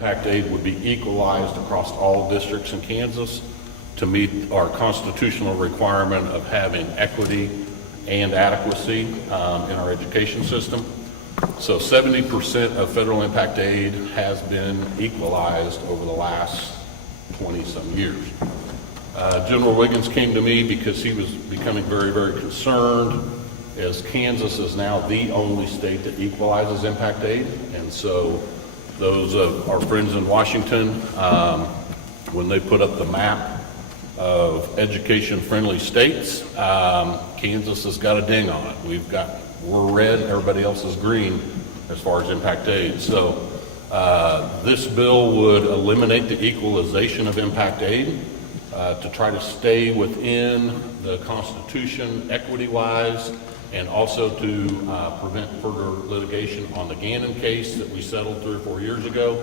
impact aid would be equalized across all districts in Kansas to meet our constitutional requirement of having equity and adequacy in our education system. So 70% of federal impact aid has been equalized over the last 20-some years. General Wiggins came to me because he was becoming very, very concerned, as Kansas is now the only state that equalizes impact aid. And so those of our friends in Washington, when they put up the map of education-friendly states, Kansas has got a ding on it. We're red, everybody else is green as far as impact aid. So this bill would eliminate the equalization of impact aid to try to stay within the Constitution equity-wise, and also to prevent further litigation on the Gannon case that we settled 3 or 4 years ago.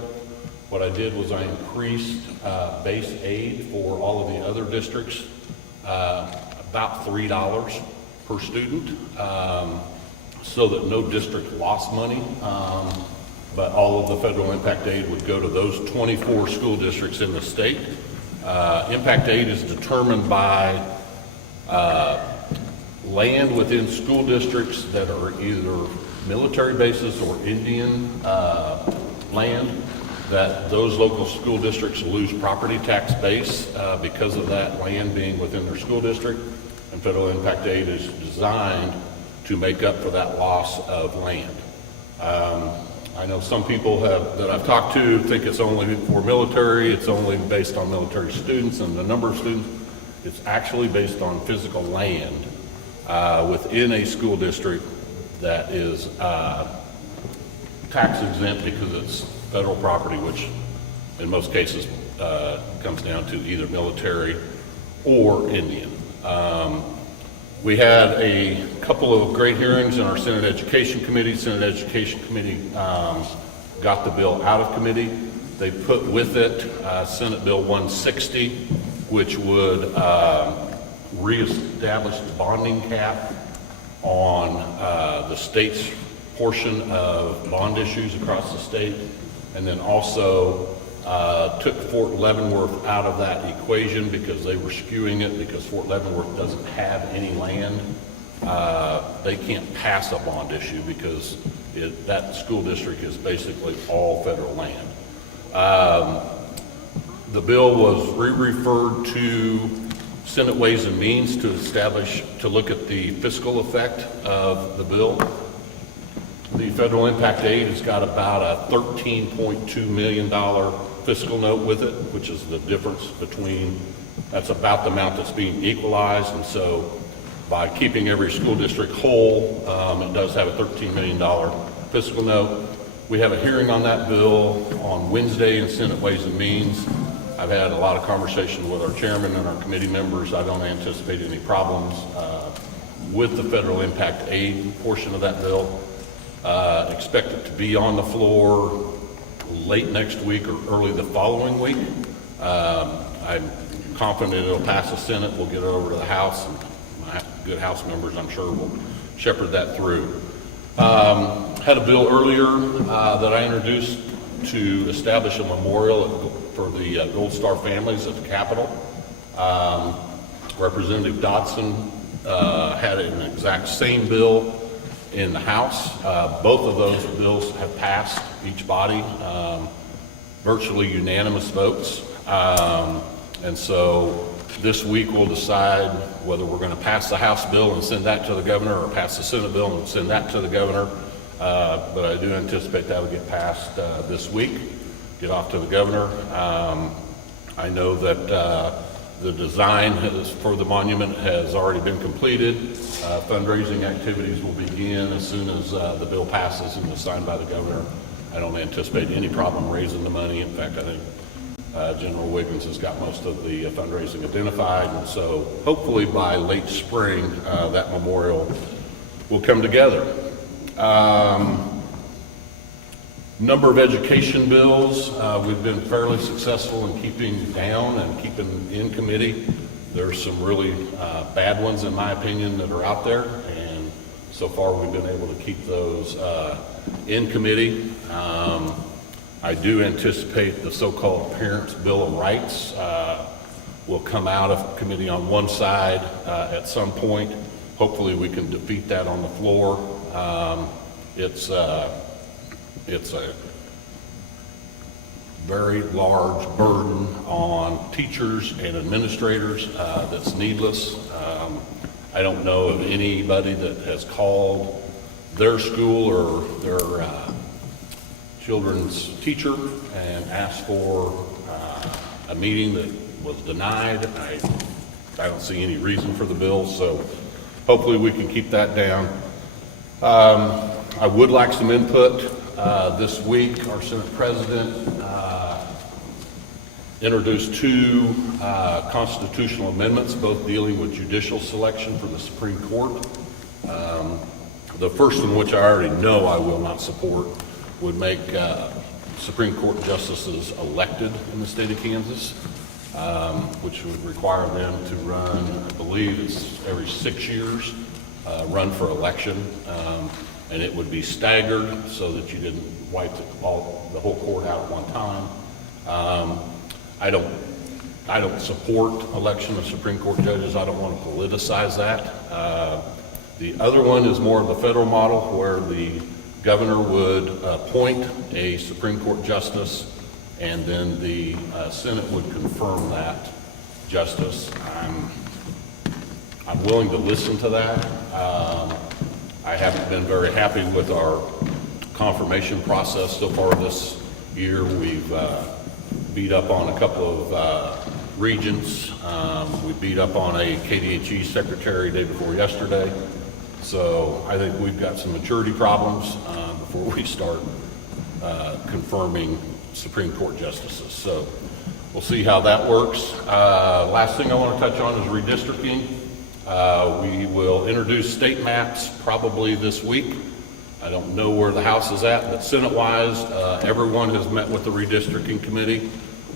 What I did was I increased base aid for all of the other districts about $3 per student, so that no district lost money, but all of the federal impact aid would go to those 24 school districts in the state. Impact aid is determined by land within school districts that are either military bases or Indian land, that those local school districts lose property tax base because of that land being within their school district, and federal impact aid is designed to make up for that loss of land. I know some people that I've talked to think it's only for military, it's only based on military students and the number of students. It's actually based on physical land within a school district that is tax exempt because it's federal property, which in most cases comes down to either military or Indian. We had a couple of great hearings in our Senate Education Committee. Senate Education Committee got the bill out of committee. They put with it Senate Bill 160, which would reestablish the bonding cap on the state's portion of bond issues across the state, and then also took Fort Leavenworth out of that equation because they were skewing it, because Fort Leavenworth doesn't have any land. They can't pass a bond issue because that school district is basically all federal land. The bill was re-referred to Senate Ways and Means to look at the fiscal effect of the bill. The federal impact aid has got about a $13.2 million fiscal note with it, which is the difference between, that's about the amount that's being equalized. And so by keeping every school district whole, it does have a $13 million fiscal note. We have a hearing on that bill on Wednesday in Senate Ways and Means. I've had a lot of conversation with our chairman and our committee members. I don't anticipate any problems with the federal impact aid portion of that bill. Expect it to be on the floor late next week or early the following week. I'm confident it'll pass the Senate. We'll get it over to the House, and my good House members, I'm sure, will shepherd that through. Had a bill earlier that I introduced to establish a memorial for the Gold Star families at the Capitol. Representative Dodson had an exact same bill in the House. Both of those bills have passed each body, virtually unanimous votes. And so this week we'll decide whether we're going to pass the House bill and send that to the governor, or pass the Senate bill and send that to the governor. But I do anticipate that will get passed this week, get off to the governor. I know that the design for the monument has already been completed. Fundraising activities will begin as soon as the bill passes and is signed by the governor. I don't anticipate any problem raising the money. In fact, I think General Wiggins has got most of the fundraising identified, and so hopefully by late spring that memorial will come together. Number of education bills we've been fairly successful in keeping down and keeping in committee. There's some really bad ones, in my opinion, that are out there, and so far we've been able to keep those in committee. I do anticipate the so-called Parents' Bill of Rights will come out of committee on one side at some point. Hopefully we can defeat that on the floor. It's a very large burden on teachers and administrators that's needless. I don't know of anybody that has called their school or their children's teacher and asked for a meeting that was denied. I don't see any reason for the bill, so hopefully we can keep that down. I would like some input. This week, our Senate President introduced two constitutional amendments, both dealing with judicial selection for the Supreme Court. The first one, which I already know I will not support, would make Supreme Court justices elected in the state of Kansas, which would require them to run, I believe it's every 6 years, run for election, and it would be staggered so that you didn't wipe the whole court out at one time. I don't support election of Supreme Court judges. I don't want to politicize that. The other one is more of the federal model, where the governor would appoint a Supreme Court justice, and then the Senate would confirm that justice. I'm willing to listen to that. I haven't been very happy with our confirmation process so far this year. We've beat up on a couple of regents. We beat up on a KDHE secretary day before yesterday. So I think we've got some maturity problems before we start confirming Supreme Court justices. So we'll see how that works. Last thing I want to touch on is redistricting. We will introduce state maps probably this week. I don't know where the House is at, but Senate-wise, everyone has met with the redistricting committee,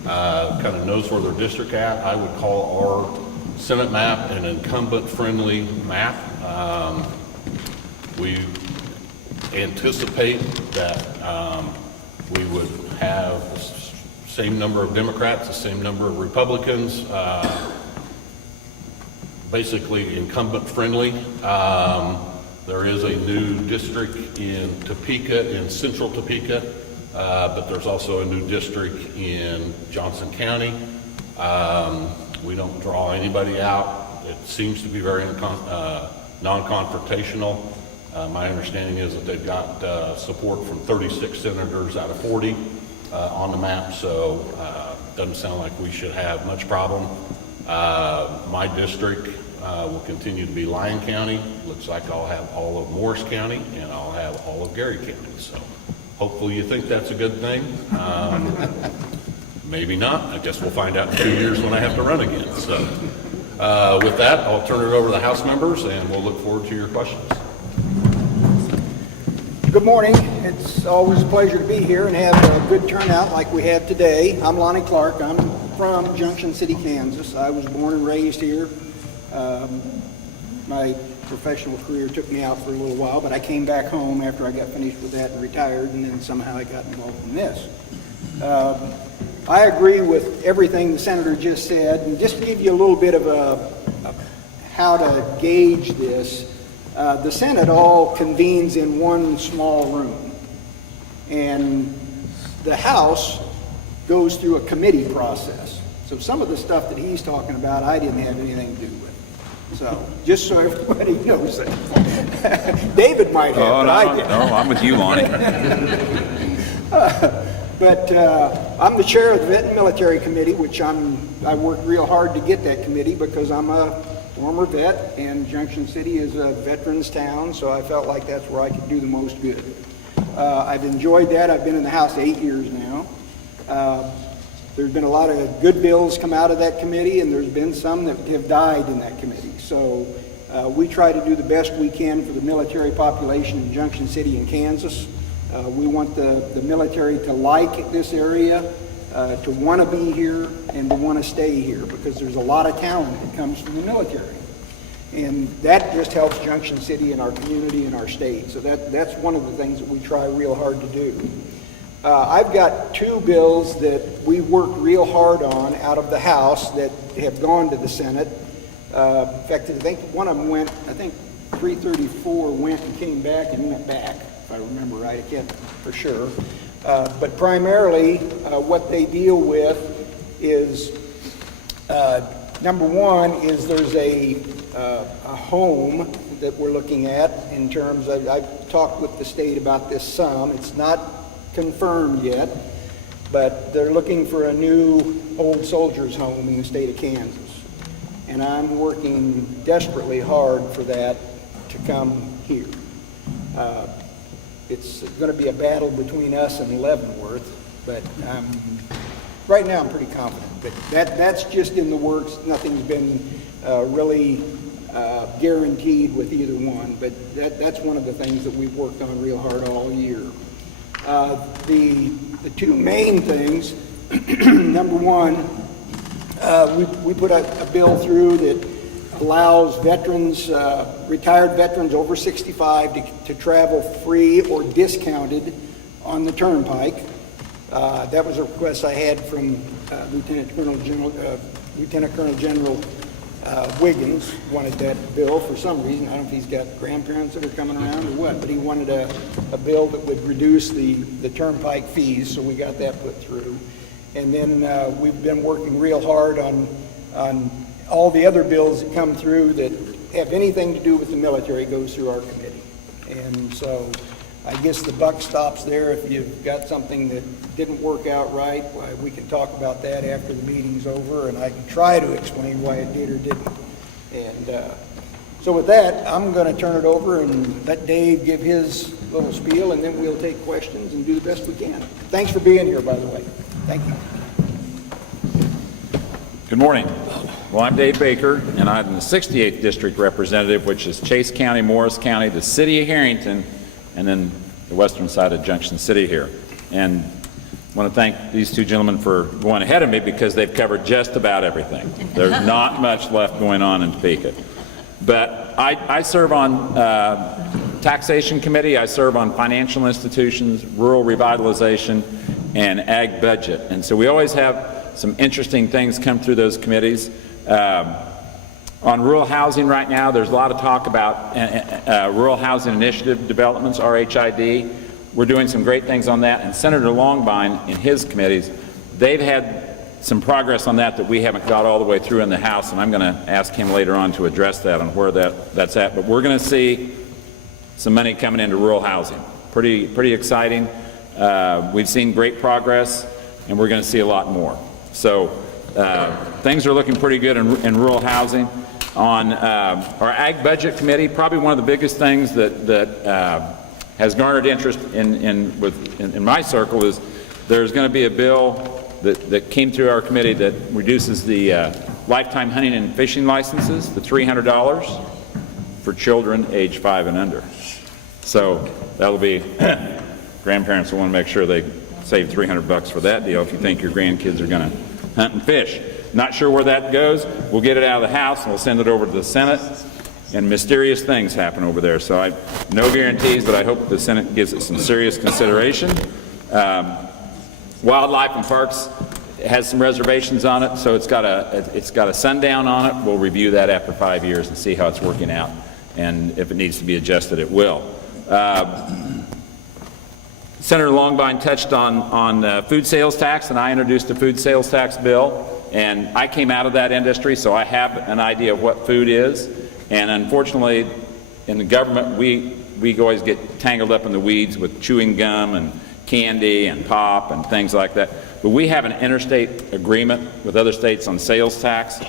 kind of knows where their district at. I would call our Senate map an incumbent-friendly map. We anticipate that we would have the same number of Democrats, the same number of Republicans, basically incumbent-friendly. There is a new district in Topeka, in central Topeka, but there's also a new district in Johnson County. We don't draw anybody out. It seems to be very non-confrontational. My understanding is that they've got support from 36 senators out of 40 on the map, so doesn't sound like we should have much problem. My district will continue to be Lyon County. Looks like I'll have all of Morris County, and I'll have all of Gary County. So hopefully you think that's a good thing. Maybe not. I guess we'll find out in 2 years when I have to run again. So with that, I'll turn it over to the House members, and we'll look forward to your questions. Good morning. It's always a pleasure to be here and have a good turnout like we have today. I'm Lonnie Clark. I'm from Junction City, Kansas. I was born and raised here. My professional career took me out for a little while, but I came back home after I got finished with that and retired, and then somehow I got involved in this. I agree with everything the Senator just said, and just to give you a little bit of how to gauge this, the Senate all convenes in one small room, and the House goes through a committee process. So some of the stuff that he's talking about, I didn't have anything to do with. So, just so everybody knows that. David might have, but I didn't. No, I'm with you, Lonnie. But I'm the chair of the Vet and Military Committee, which I worked real hard to get that committee because I'm a former vet, and Junction City is a veterans town, so I felt like that's where I could do the most good. I've enjoyed that. I've been in the House 8 years now. There's been a lot of good bills come out of that committee, and there's been some that have died in that committee. So we try to do the best we can for the military population in Junction City and Kansas. We want the military to like this area, to want to be here, and to want to stay here, because there's a lot of talent that comes from the military. And that just helps Junction City and our community and our state. So that's one of the things that we try real hard to do. I've got two bills that we worked real hard on out of the House that have gone to the Senate. In fact, I think one of them went, I think 334 went and came back and went back, if I remember right. I can't for sure. But primarily, what they deal with is, number one is there's a home that we're looking at in terms of, I've talked with the state about this some. It's not confirmed yet, but they're looking for a new old soldiers home in the state of Kansas. And I'm working desperately hard for that to come here. It's going to be a battle between us and Leavenworth, but right now I'm pretty confident. But that's just in the works. Nothing's been really guaranteed with either one, but that's one of the things that we've worked on real hard all year. The two main things, number one, we put a bill through that allows veterans, retired veterans over 65 to travel free or discounted on the turnpike. That was a request I had from Lieutenant Colonel General Wiggins. Wanted that bill for some reason. I don't know if he's got grandparents that are coming around or what, but he wanted a bill that would reduce the turnpike fees, so we got that put through. And then we've been working real hard on all the other bills that come through that have anything to do with the military goes through our committee. And so I guess the buck stops there. If you've got something that didn't work out right, we can talk about that after the meeting's over, and I can try to explain why it did or didn't. And so with that, I'm going to turn it over and let Dave give his little spiel, and then we'll take questions and do the best we can. Thanks for being here, by the way. Thank you. Good morning. Well, I'm Dave Baker, and I'm the 68th District Representative, which is Chase County, Morris County, the City of Harrington, and then the western side of Junction City here. And I want to thank these two gentlemen for going ahead of me because they've covered just about everything. There's not much left going on in Topeka. But I serve on Taxation Committee, I serve on Financial Institutions, Rural Revitalization, and Ag Budget. And so we always have some interesting things come through those committees. On rural housing right now, there's a lot of talk about Rural Housing Initiative developments, RHID. We're doing some great things on that, and Senator Longbine in his committees, they've had some progress on that we haven't got all the way through in the House, and I'm going to ask him later on to address that and where that's at. But we're going to see some money coming into rural housing. Pretty exciting. We've seen great progress, and we're going to see a lot more. So things are looking pretty good in rural housing. On our Ag Budget Committee, probably one of the biggest things that has garnered interest in my circle is there's going to be a bill that came through our committee that reduces the lifetime hunting and fishing licenses to $300 for children age 5 and under. So that'll be, grandparents will want to make sure they save $300 for that deal if you think your grandkids are going to hunt and fish. Not sure where that goes. We'll get it out of the House and we'll send it over to the Senate, and mysterious things happen over there. So no guarantees, but I hope the Senate gives it some serious consideration. Wildlife and Parks has some reservations on it, so it's got a sundown on it. We'll review that after 5 years and see how it's working out, and if it needs to be adjusted, it will. Senator Longbine touched on food sales tax, and I introduced a food sales tax bill, and I came out of that industry, so I have an idea of what food is. And unfortunately, in the government, we always get tangled up in the weeds with chewing gum and candy and pop and things like that. But we have an interstate agreement with other states on sales tax,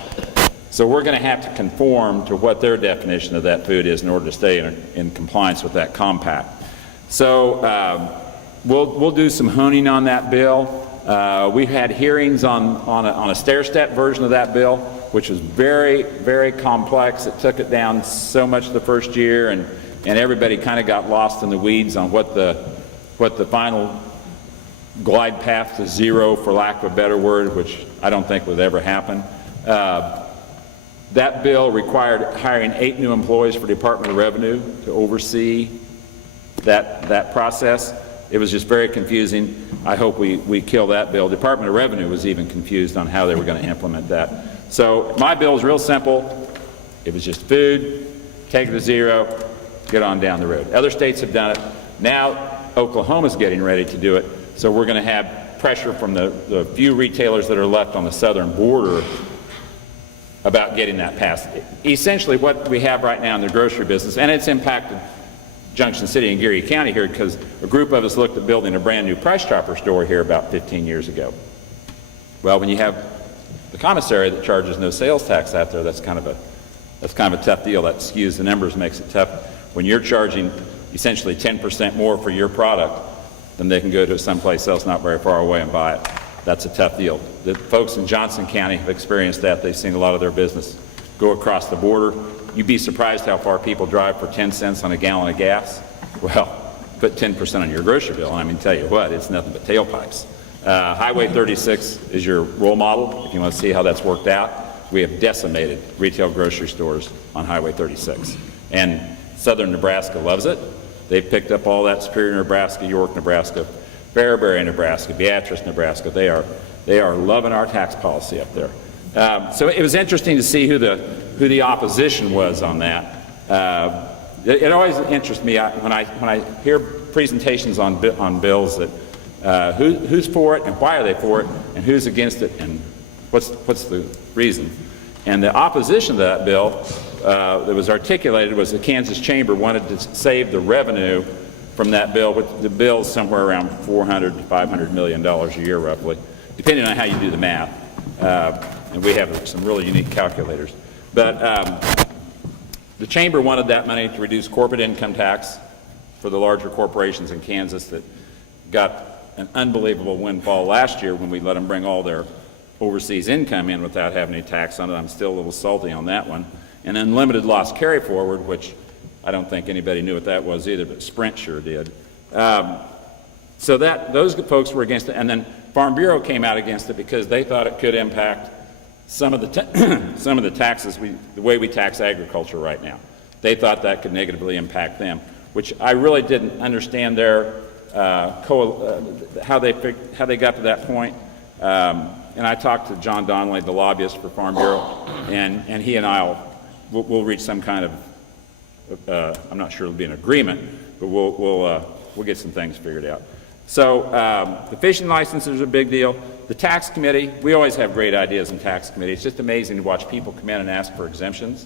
so we're going to have to conform to what their definition of that food is in order to stay in compliance with that compact. So we'll do some honing on that bill. We've had hearings on a stair-step version of that bill, which was very, very complex. It took it down so much the first year, and everybody kind of got lost in the weeds on what the final glide path to zero, for lack of a better word, which I don't think would ever happen. That bill required hiring 8 new employees for Department of Revenue to oversee that process. It was just very confusing. I hope we kill that bill. Department of Revenue was even confused on how they were going to implement that. So my bill is real simple. It was just food, take it to zero, get on down the road. Other states have done it. Now Oklahoma's getting ready to do it. So we're going to have pressure from the few retailers that are left on the southern border about getting that passed. Essentially what we have right now in the grocery business, and it's impacted Junction City and Geary County here because a group of us looked at building a brand new Price Chopper store here about 15 years ago. Well, when you have the commissary that charges no sales tax out there, that's kind of a tough deal. That skews the numbers, makes it tough. When you're charging essentially 10% more for your product, then they can go to someplace else not very far away and buy it. That's a tough deal. The folks in Johnson County have experienced that. They've seen a lot of their business go across the border. You'd be surprised how far people drive for 10 cents on a gallon of gas. Well, put 10% on your grocery bill, and I mean, tell you what, it's nothing but tailpipes. Highway 36 is your role model. If you want to see how that's worked out, we have decimated retail grocery stores on Highway 36. And southern Nebraska loves it. They've picked up all that. Superior, Nebraska, York, Nebraska, Fairbury, Nebraska, Beatrice, Nebraska. They are loving our tax policy up there. So it was interesting to see who the opposition was on that. It always interests me when I hear presentations on bills that who's for it and why are they for it and who's against it and what's the reason. And the opposition to that bill that was articulated was the Kansas Chamber wanted to save the revenue from that bill, but the bill's somewhere around $400 to $500 million a year roughly, depending on how you do the math. And we have some really unique calculators. But the Chamber wanted that money to reduce corporate income tax for the larger corporations in Kansas that got an unbelievable windfall last year when we let them bring all their overseas income in without having any tax on it. I'm still a little salty on that one. And unlimited loss carry forward, which I don't think anybody knew what that was either, but Sprint sure did. So those folks were against it, and then Farm Bureau came out against it because they thought it could impact some of the taxes, the way we tax agriculture right now. They thought that could negatively impact them, which I really didn't understand their how they got to that point. And I talked to John Donnelly, the lobbyist for Farm Bureau, and he and we'll reach some kind of I'm not sure it'll be an agreement, but we'll get some things figured out. So the fishing licenses are a big deal. The tax committee, we always have great ideas in tax committee. It's just amazing to watch people come in and ask for exemptions.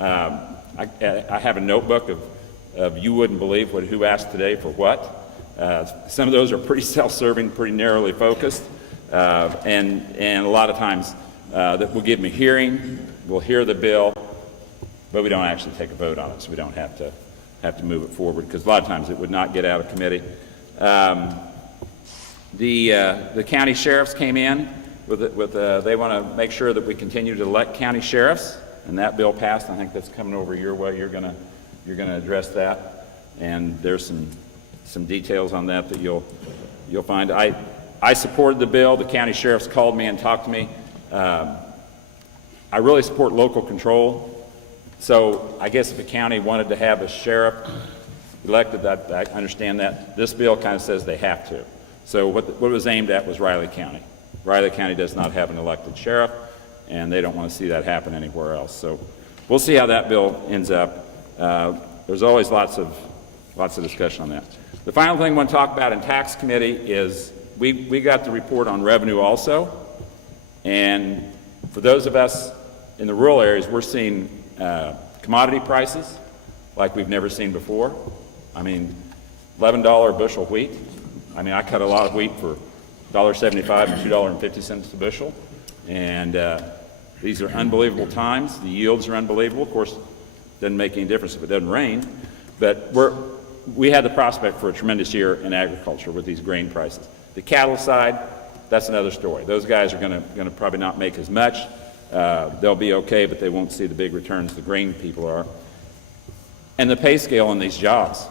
I have a notebook of you wouldn't believe who asked today for what. Some of those are pretty self-serving, pretty narrowly focused, and a lot of times that we'll give them a hearing, we'll hear the bill, but we don't actually take a vote on it, so we don't have to move it forward because a lot of times it would not get out of committee. The county sheriffs came in they want to make sure that we continue to elect county sheriffs, and that bill passed. I think that's coming over your way. You're gonna address that, and there's some details on that you'll find. I supported the bill. The county sheriffs called me and talked to me. I really support local control. So I guess if a county wanted to have a sheriff elected, I understand that. This bill kind of says they have to. So what it was aimed at was Riley County. Riley County does not have an elected sheriff, and they don't want to see that happen anywhere else. So we'll see how that bill ends up. There's always lots of discussion on that. The final thing I want to talk about in tax committee is we got the report on revenue also, and for those of us in the rural areas, we're seeing commodity prices like we've never seen before. I mean, $11 a bushel wheat. I mean, I cut a lot of wheat for $1.75 and $2.50 a bushel, and these are unbelievable times. The yields are unbelievable. Of course, it doesn't make any difference if it doesn't rain, but we had the prospect for a tremendous year in agriculture with these grain prices. The cattle side, that's another story. Those guys are going to probably not make as much. They'll be okay, but they won't see the big returns the grain people are. And the pay scale on these jobs.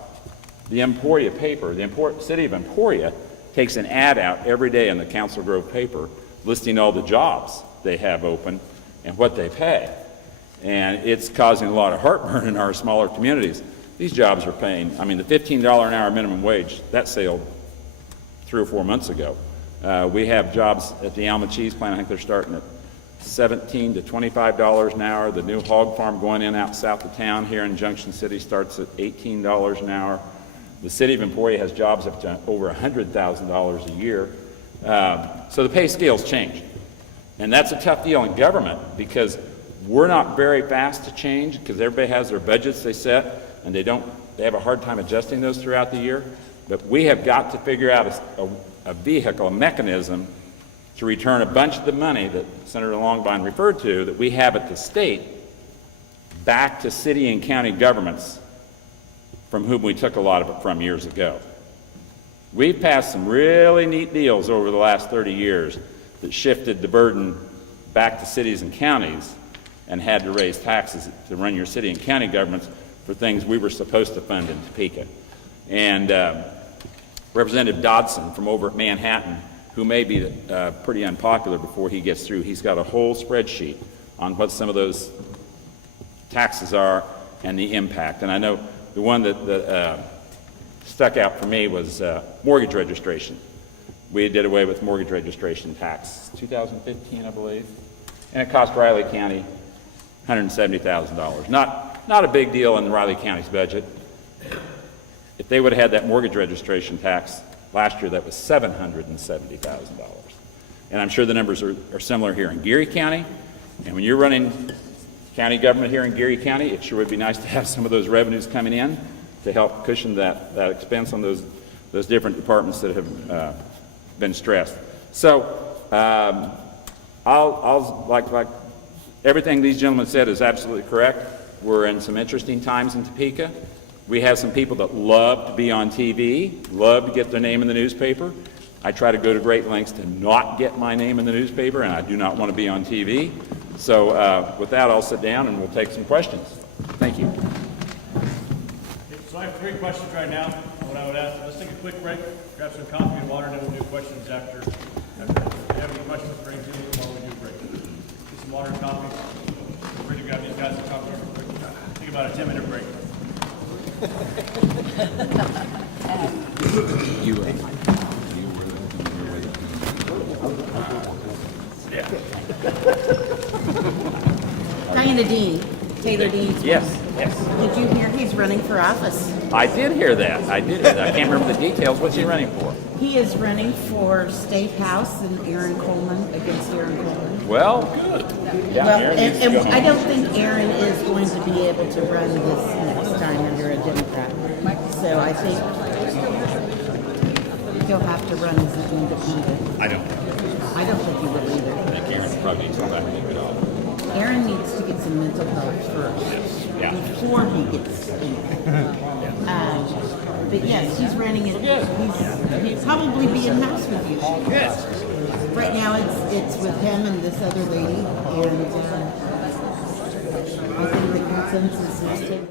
The Emporia paper, the city of Emporia takes an ad out every day in the Council Grove paper listing all the jobs they have open and what they pay. And it's causing a lot of heartburn in our smaller communities. These jobs are paying, I mean, the $15 an hour minimum wage, that sailed 3 or 4 months ago. We have jobs at the Alma Cheese Plant. I think they're starting at $17 to $25 an hour. The new hog farm going in out south of town here in Junction City starts at $18 an hour. The city of Emporia has jobs up to over $100,000 a year. So the pay scale's changed. And that's a tough deal in government because we're not very fast to change because everybody has their budgets they set and they have a hard time adjusting those throughout the year. But we have got to figure out a vehicle, a mechanism to return a bunch of the money that Senator Longbine referred to that we have at the state back to city and county governments from whom we took a lot of it from years ago. We've passed some really neat deals over the last 30 years that shifted the burden back to cities and counties and had to raise taxes to run your city and county governments for things we were supposed to fund in Topeka. And Representative Dodson from over at Manhattan, who may be pretty unpopular before he gets through, he's got a whole spreadsheet on what some of those taxes are and the impact. And I know the one that stuck out for me was mortgage registration. We did away with mortgage registration tax 2015, I believe, and it cost Riley County $170,000. Not a big deal in Riley County's budget. If they would have had that mortgage registration tax last year, that was $770,000. And I'm sure the numbers are similar here in Geary County. And when you're running county government here in Geary County, it sure would be nice to have some of those revenues coming in to help cushion that expense on those different departments that have been stressed. So I'll like everything these gentlemen said is absolutely correct. We're in some interesting times in Topeka. We have some people that love to be on TV, love to get their name in the newspaper. I try to go to great lengths to not get my name in the newspaper, and I do not want to be on TV. So with that, I'll sit down and we'll take some questions. Thank you. So I have 3 questions right now. What I would ask, let's take a quick break, grab some coffee and water, and then we'll do questions after. If you have any questions, bring to me while we do break. Get some water and coffee. Feel free to grab these guys some coffee real quick. Think about a 10-minute break. Diana Dean, Taylor Dean's. Yes. Did you hear he's running for office? I did hear that. I can't remember the details. What's he running for? He is running for State House and Aaron Coleman, against Aaron Coleman. Well, good. Yeah, Well, Aaron needs to and go home. I don't think Aaron is going to be able to run this next time under a Democrat. So I think he'll have to run as an independent. I don't I don't think he will either. think Aaron probably needs to come back and take it off. Aaron needs to get some mental health first Yeah. before he gets in. But yes, he's running it. He'll probably be in house with you. Right now, it's with him and this other lady, and I think the consensus is to.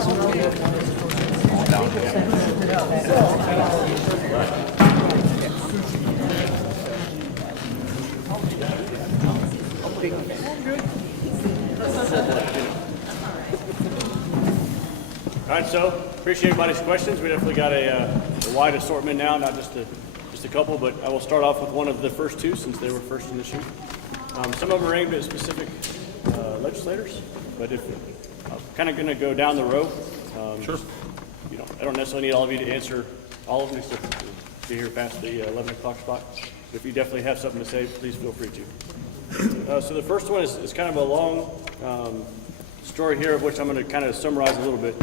All right, so appreciate everybody's questions. We definitely got a wide assortment now, not just a couple, but I will start off with one of the first two since they were first in the shoot. Some of them are aimed at specific legislators, but if I'm kind of going to go down the row. Sure. I don't necessarily need all of you to answer all of them, just to be here past the 11 o'clock spot. If you definitely have something to say, please feel free to. So the first one is kind of a long story here, of which I'm going to kind of summarize a little bit.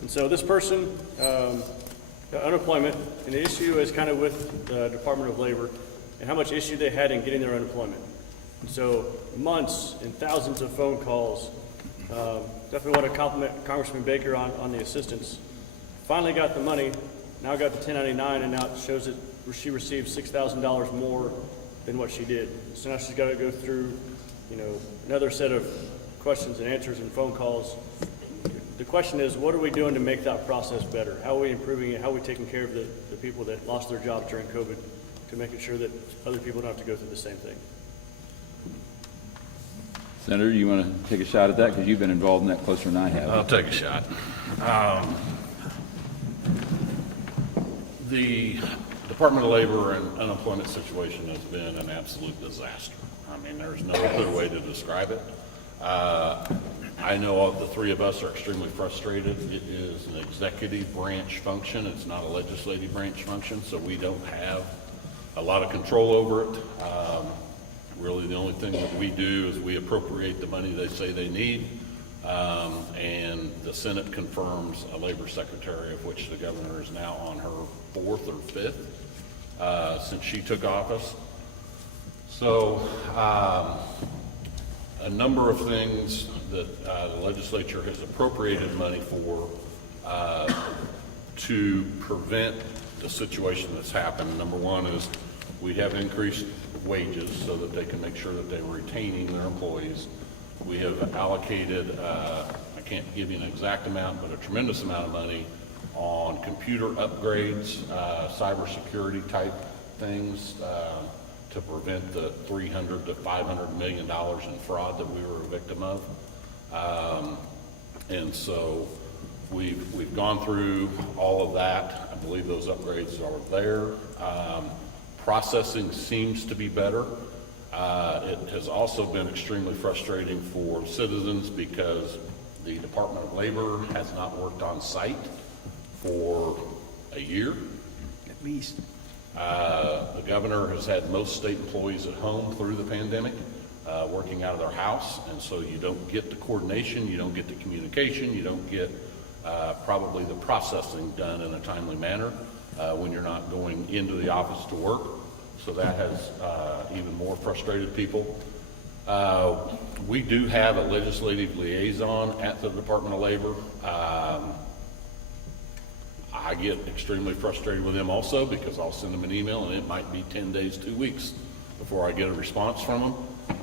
And so this person, unemployment, and the issue is kind of with the Department of Labor and how much issue they had in getting their unemployment. And so months and thousands of phone calls. Definitely want to compliment Congressman Baker on the assistance. Finally got the money, now got the 1099, and now it shows that she received $6,000 more than what she did. So now she's got to go through, another set of questions and answers and phone calls. The question is, what are we doing to make that process better? How are we improving it? How are we taking care of the people that lost their jobs during COVID to making sure that other people don't have to go through the same thing? Senator, you want to take a shot at that because you've been involved in that closer than I have. I'll take a shot. The Department of Labor and unemployment situation has been an absolute disaster. I mean, there's no other way to describe it. I know all the three of us are extremely frustrated. It is an executive branch function. It's not a legislative branch function, so we don't have a lot of control over it. Really, the only thing that we do is we appropriate the money they say they need, and the Senate confirms a labor secretary, of which the governor is now on her fourth or fifth since she took office. So a number of things that the legislature has appropriated money for to prevent the situation that's happened. Number one is we have increased wages so that they can make sure that they're retaining their employees. We have allocated, I can't give you an exact amount, but a tremendous amount of money on computer upgrades, cybersecurity type things to prevent the $300 to $500 million in fraud that we were a victim of. And so we've gone through all of that. I believe those upgrades are there. Processing seems to be better. It has also been extremely frustrating for citizens because the Department of Labor has not worked on site for a year. At least. The governor has had most state employees at home through the pandemic, working out of their house, and so you don't get the coordination, you don't get the communication, you don't get probably the processing done in a timely manner when you're not going into the office to work. So that has even more frustrated people. We do have a legislative liaison at the Department of Labor. I get extremely frustrated with them also because I'll send them an email and it might be 10 days, 2 weeks before I get a response from them.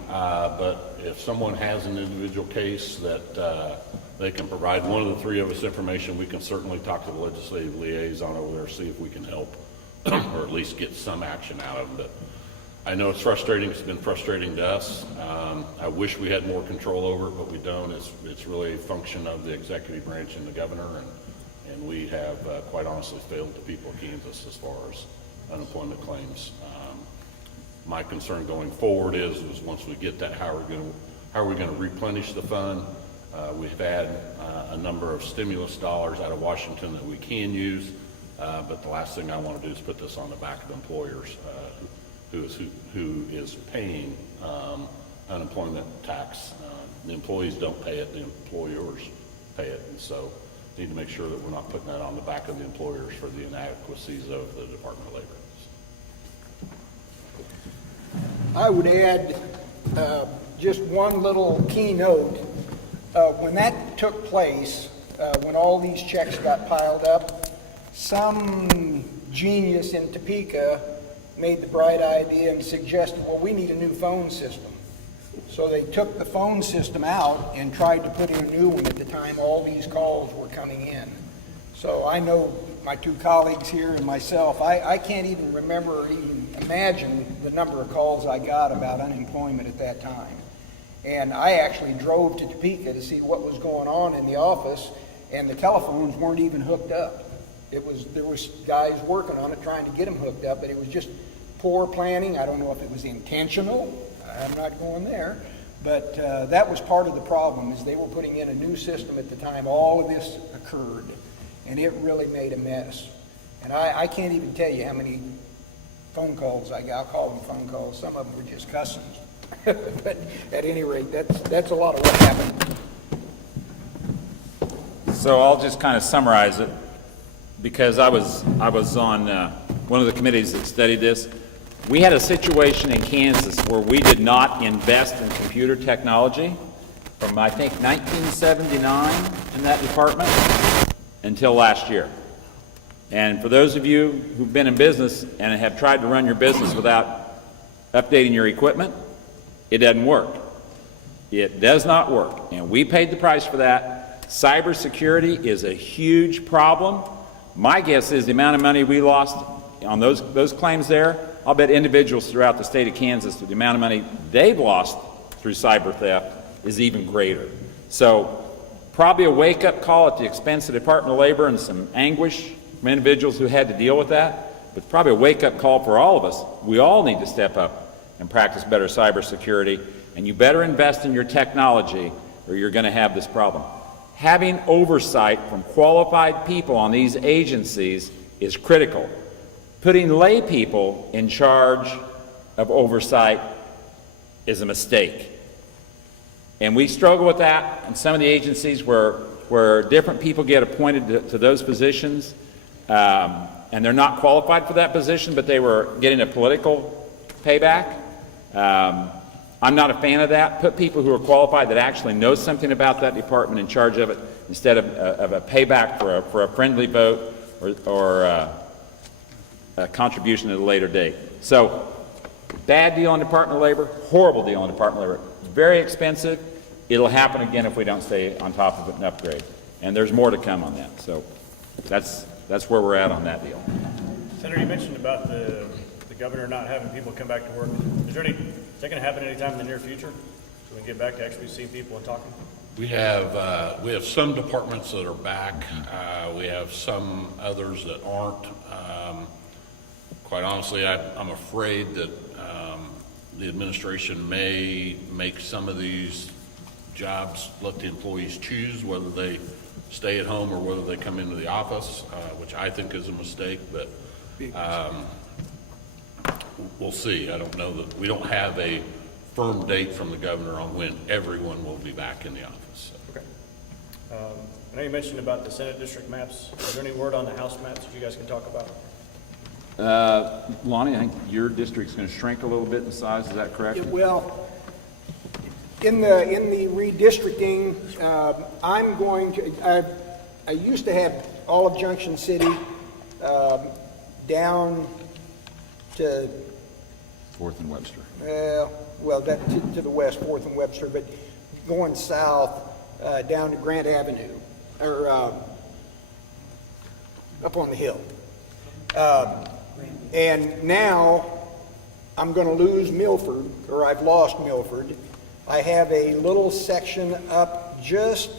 But if someone has an individual case that they can provide one of the three of us information, we can certainly talk to the legislative liaison over there, see if we can help or at least get some action out of them. But I know it's frustrating. It's been frustrating to us. I wish we had more control over it, but we don't. It's really a function of the executive branch and the governor, and we have quite honestly failed the people of Kansas as far as unemployment claims. My concern going forward is once we get that, how are we going to replenish the fund? We've had a number of stimulus dollars out of Washington that we can use, but the last thing I want to do is put this on the back of employers who is paying unemployment tax. The employees don't pay it, the employers pay it, and so need to make sure that we're not putting that on the back of the employers for the inadequacies of the Department of Labor. I would add just one little keynote. When that took place, when all these checks got piled up, some genius in Topeka made the bright idea and suggested, well, we need a new phone system. So they took the phone system out and tried to put in a new one at the time all these calls were coming in. So I know my two colleagues here and myself, I can't even remember or even imagine the number of calls I got about unemployment at that time. And I actually drove to Topeka to see what was going on in the office, and the telephones weren't even hooked up. There was guys working on it trying to get them hooked up, but it was just poor planning. I don't know if it was intentional. I'm not going there. But that was part of the problem, is they were putting in a new system at the time all of this occurred, and it really made a mess. And I can't even tell you how many phone calls I got. I'll call them phone calls. Some of them were just cussing. But at any rate, that's a lot of what happened. So I'll just kind of summarize it, because I was on one of the committees that studied this. We had a situation in Kansas where we did not invest in computer technology from, I think, 1979 in that department until last year. And for those of you who've been in business and have tried to run your business without updating your equipment, it doesn't work. It does not work. And we paid the price for that. Cybersecurity is a huge problem. My guess is the amount of money we lost on those claims there, I'll bet individuals throughout the state of Kansas, the amount of money they've lost through cyber theft is even greater. So probably a wake-up call at the expense of the Department of Labor and some anguish from individuals who had to deal with that, but probably a wake-up call for all of us. We all need to step up and practice better cybersecurity, and you better invest in your technology or you're going to have this problem. Having oversight from qualified people on these agencies is critical. Putting lay people in charge of oversight is a mistake. And we struggle with that in some of the agencies where different people get appointed to those positions, and they're not qualified for that position, but they were getting a political payback. I'm not a fan of that. Put people who are qualified that actually know something about that department in charge of it, instead of a payback for a friendly vote or a contribution at a later date. So, bad deal on Department of Labor, horrible deal on Department of Labor. It's very expensive. It'll happen again if we don't stay on top of it and upgrade. And there's more to come on that. So, that's where we're at on that deal. Senator, you mentioned about the governor not having people come back to work. Is that going to happen anytime in the near future? So we can get back to actually seeing people and talking? We have some departments that are back. We have some others that aren't. Quite honestly, I'm afraid that the administration may make some of these jobs, let the employees choose whether they stay at home or whether they come into the office, which I think is a mistake, but we'll see. I don't know that, we don't have a firm date from the governor on when everyone will be back in the office. So. Okay. I know you mentioned about the Senate district maps. Is there any word on the House maps that you guys can talk about? Lonnie, I think your district's going to shrink a little bit in size. Is that correct? Well, in the redistricting, I'm going to. I used to have all of Junction City down to 4th and Webster. well, that to the west, 4th and Webster, but going south down to Grant Avenue, or up on the hill. And now I'm going to lose Milford, or I've lost Milford. I have a little section up just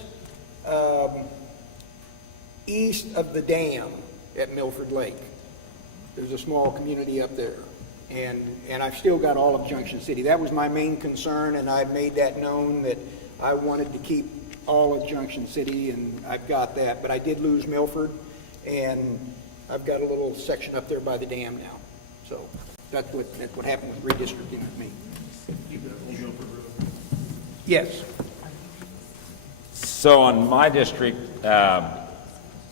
east of the dam at Milford Lake. There's a small community up there. And I've still got all of Junction City. That was my main concern, and I made that known that I wanted to keep all of Junction City, and I've got that. But I did lose Milford, and I've got a little section up there by the dam now. So that's what happened with redistricting with me. Yes. So on my district,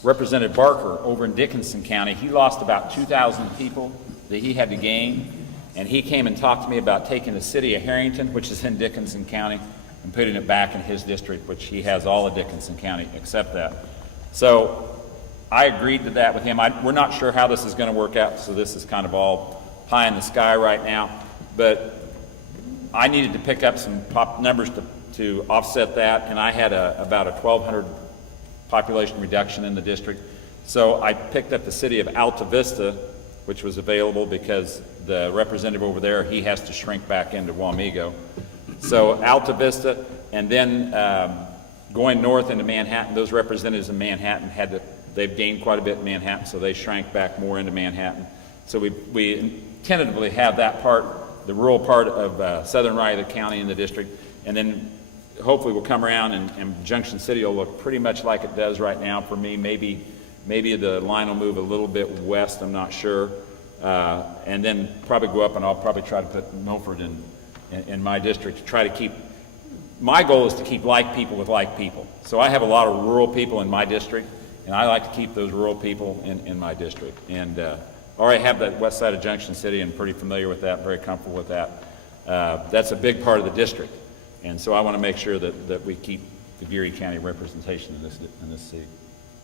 Representative Barker over in Dickinson County, he lost about 2,000 people that he had to gain, and he came and talked to me about taking the city of Harrington, which is in Dickinson County, and putting it back in his district, which he has all of Dickinson County except that. So I agreed to that with him. We're not sure how this is going to work out, so this is kind of all pie in the sky right now. But I needed to pick up some numbers to offset that, and I had about a 1,200 population reduction in the district. So I picked up the city of Alta Vista, which was available because the representative over there, he has to shrink back into Wamego. So Alta Vista, and then going north into Manhattan, those representatives in Manhattan they've gained quite a bit in Manhattan, so they shrank back more into Manhattan. So we tentatively have that part, the rural part of southern right of the county in the district, and then hopefully we'll come around and Junction City will look pretty much like it does right now for me. Maybe the line will move a little bit west, I'm not sure. And then probably go up, and I'll probably try to put Milford in my district to try to keep, my goal is to keep like people with like people. So I have a lot of rural people in my district, and I like to keep those rural people in my district. And I already have that west side of Junction City and pretty familiar with that, very comfortable with that. That's a big part of the district. And so I want to make sure that we keep the Geary County representation in this seat.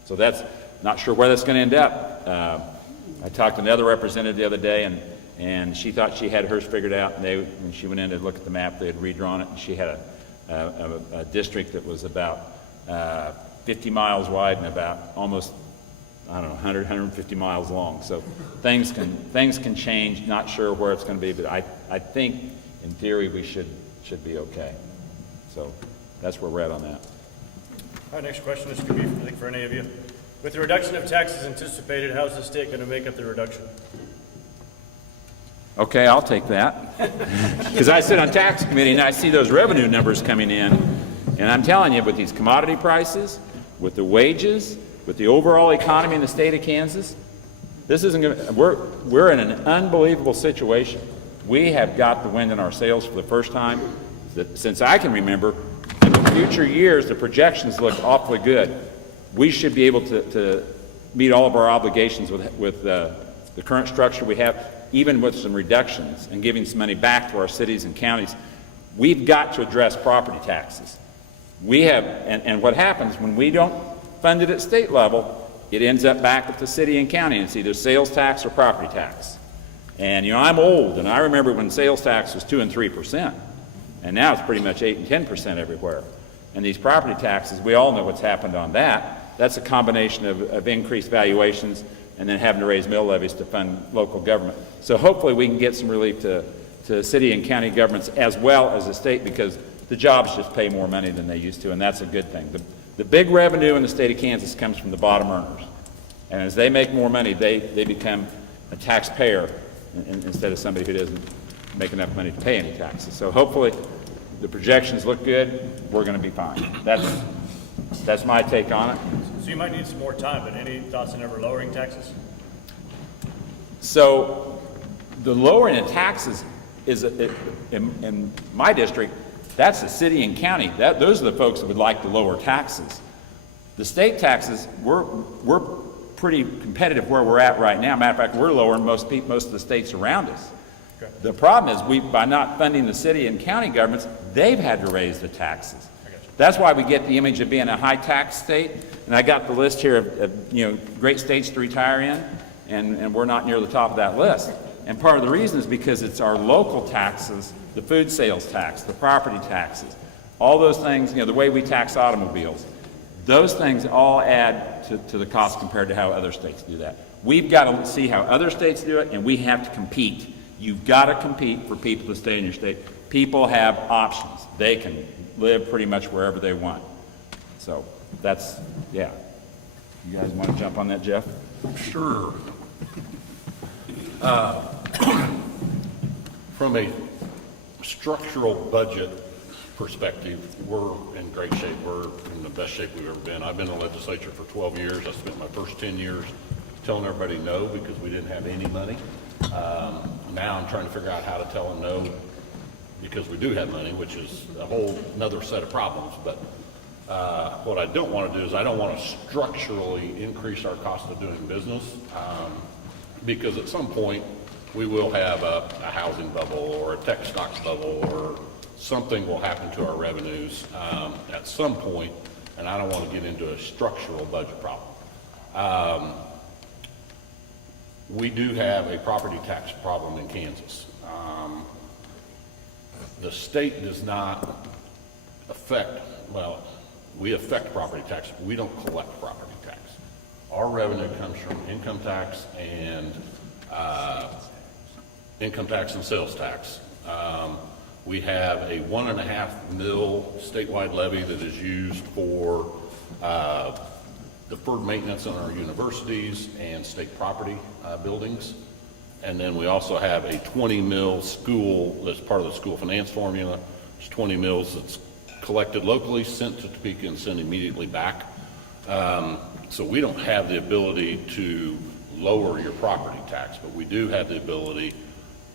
So that's, not sure where that's going to end up. I talked to another representative the other day, and she thought she had hers figured out, and when she went in to look at the map, they had redrawn it, and she had a district that was about 50 miles wide and about almost, I don't know, 100, 150 miles long. So things can change, not sure where it's going to be, but I think in theory we should be okay. So that's where we're at on that. All right, next question. This could be, I think, for any of you. With the reduction of taxes anticipated, how is the state going to make up the reduction? Okay, I'll take that. Because I sit on tax committee and I see those revenue numbers coming in, and I'm telling you, with these commodity prices, with the wages, with the overall economy in the state of Kansas, this isn't going to, we're in an unbelievable situation. We have got the wind in our sails for the first time since I can remember. In the future years, the projections look awfully good. We should be able to meet all of our obligations with the current structure we have, even with some reductions and giving some money back to our cities and counties. We've got to address property taxes. We have, and what happens when we don't fund it at state level, it ends up back at the city and county, and it's either sales tax or property tax. And you know, I'm old, and I remember when sales tax was 2% and 3%, and now it's pretty much 8% and 10% everywhere. And these property taxes, we all know what's happened on that. That's a combination of increased valuations and then having to raise mill levies to fund local government. So hopefully we can get some relief to city and county governments as well as the state, because the jobs just pay more money than they used to, and that's a good thing. The big revenue in the state of Kansas comes from the bottom earners. And as they make more money, they become a taxpayer instead of somebody who doesn't make enough money to pay any taxes. So hopefully the projections look good, we're going to be fine. That's my take on it. So you might need some more time, but any thoughts on ever lowering taxes? So the lowering of taxes is, in my district, that's the city and county. Those are the folks that would like to lower taxes. The state taxes, we're pretty competitive where we're at right now. Matter of fact, we're lower than most of the states around us. Okay. The problem is by not funding the city and county governments, they've had to raise the taxes. That's why we get the image of being a high tax state. And I got the list here of great states to retire in, and we're not near the top of that list. And part of the reason is because it's our local taxes, the food sales tax, the property taxes, all those things, the way we tax automobiles, those things all add to the cost compared to how other states do that. We've got to see how other states do it, and we have to compete. You've got to compete for people to stay in your state. People have options. They can live pretty much wherever they want. So that's, yeah. You guys want to jump on that, Jeff? Sure. From a structural budget perspective, we're in great shape. We're in the best shape we've ever been. I've been in the legislature for 12 years. I spent my first 10 years telling everybody no because we didn't have any money. Now I'm trying to figure out how to tell them no because we do have money, which is a whole another set of problems. But what I don't want to do is I don't want to structurally increase our cost of doing business because at some point we will have a housing bubble or a tech stocks bubble or something will happen to our revenues at some point, and I don't want to get into a structural budget problem. We do have a property tax problem in Kansas. the state does not affect, well, we affect property tax, we don't collect property tax. Our revenue comes from income tax and sales tax. We have a $1.5 million statewide levy that is used for deferred maintenance on our universities and state property buildings. And then we also have a 20 mil school, that's part of the school finance formula. It's 20 mils that's collected locally, sent to Topeka, and sent immediately back. So we don't have the ability to lower your property tax, but we do have the ability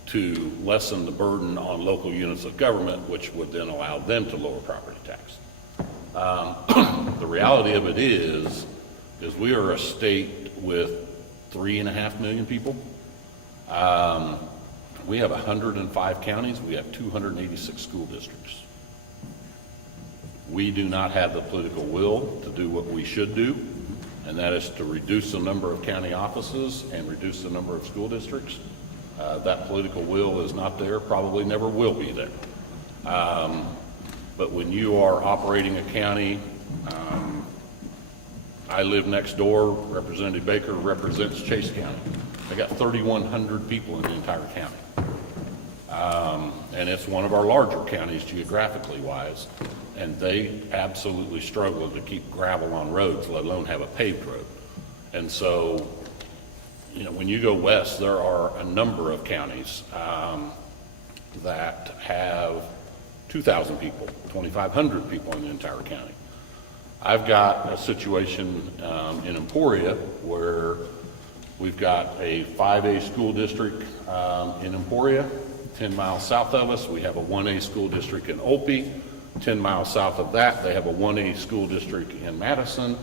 to lessen the burden on local units of government, which would then allow them to lower property tax. The reality of it is we are a state with 3.5 million people. We have 105 counties. We have 286 school districts. We do not have the political will to do what we should do, and that is to reduce the number of county offices and reduce the number of school districts. That political will is not there, probably never will be there. But when you are operating a county, I live next door, Representative Baker represents Chase County. They got 3,100 people in the entire county. And it's one of our larger counties geographically wise, and they absolutely struggle to keep gravel on roads, let alone have a paved road. And so, you know, when you go west, there are a number of counties that have 2,000 people, 2,500 people in the entire county. I've got a situation in Emporia where we've got a 5A school district in Emporia. 10 miles south of us, we have a 1A school district in Olpe. 10 miles south of that, they have a 1A school district in Madison.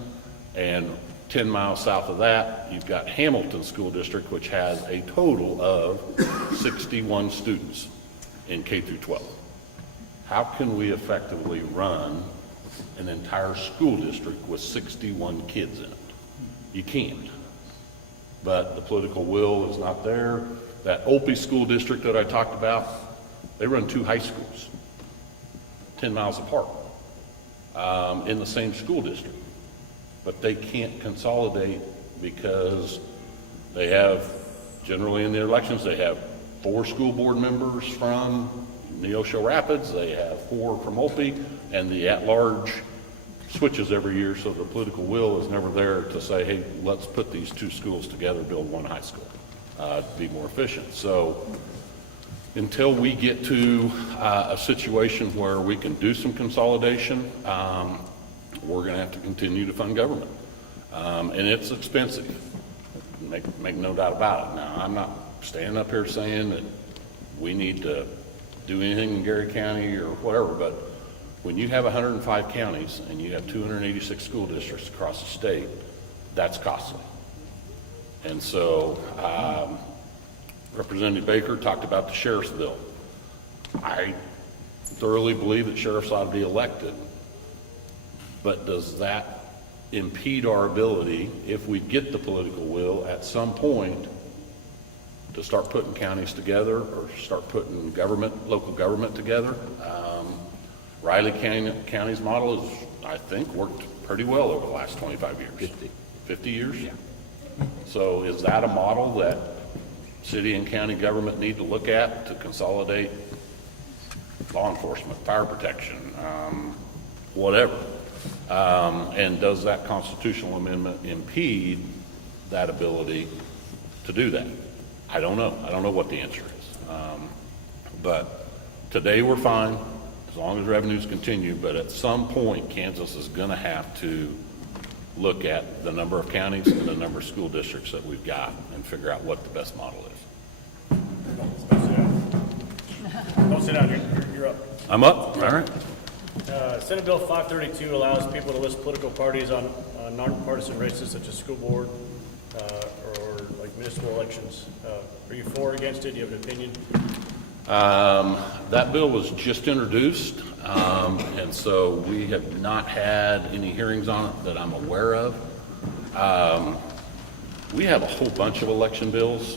And 10 miles south of that, you've got Hamilton School District, which has a total of 61 students in K through 12. How can we effectively run an entire school district with 61 kids in it? You can't. But the political will is not there. That Olpe School District that I talked about, they run 2 high schools, 10 miles apart, in the same school district. But they can't consolidate because they have, generally in the elections, they have 4 school board members from Neosho Rapids, they have 4 from Olpe, and the at-large switches every year, so the political will is never there to say, hey, let's put these 2 schools together, build 1 high school, to be more efficient. So until we get to a situation where we can do some consolidation, we're going to have to continue to fund government. And it's expensive, make no doubt about it. Now, I'm not standing up here saying that we need to do anything in Gary County or whatever, but when you have 105 counties and you have 286 school districts across the state, that's costly. And so Representative Baker talked about the sheriff's bill. I thoroughly believe that sheriffs ought to be elected, but does that impede our ability, if we get the political will at some point, to start putting counties together or start putting government, local government together? Riley County's model has, I think, worked pretty well over the last 25 years. 50 years? Yeah. So is that a model that city and county government need to look at to consolidate law enforcement, fire protection, whatever? And does that constitutional amendment impede that ability to do that? I don't know. I don't know what the answer is. But today we're fine as long as revenues continue, but at some point Kansas is going to have to look at the number of counties and the number of school districts that we've got and figure out what the best model is. Don't sit down, you're up. I'm up, all right. Senate Bill 532 allows people to list political parties on nonpartisan races such as school board or like municipal elections. Are you for or against it? Do you have an opinion? That bill was just introduced, and so we have not had any hearings on it that I'm aware of. We have a whole bunch of election bills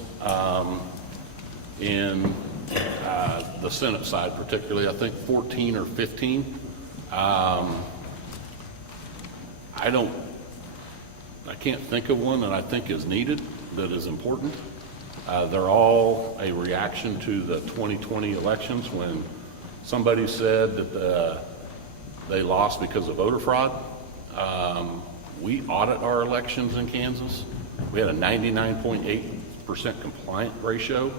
in the Senate side particularly, I think 14 or 15. I can't think of one that I think is needed, that is important. They're all a reaction to the 2020 elections when somebody said that they lost because of voter fraud. We audit our elections in Kansas. We had a 99.8% compliant ratio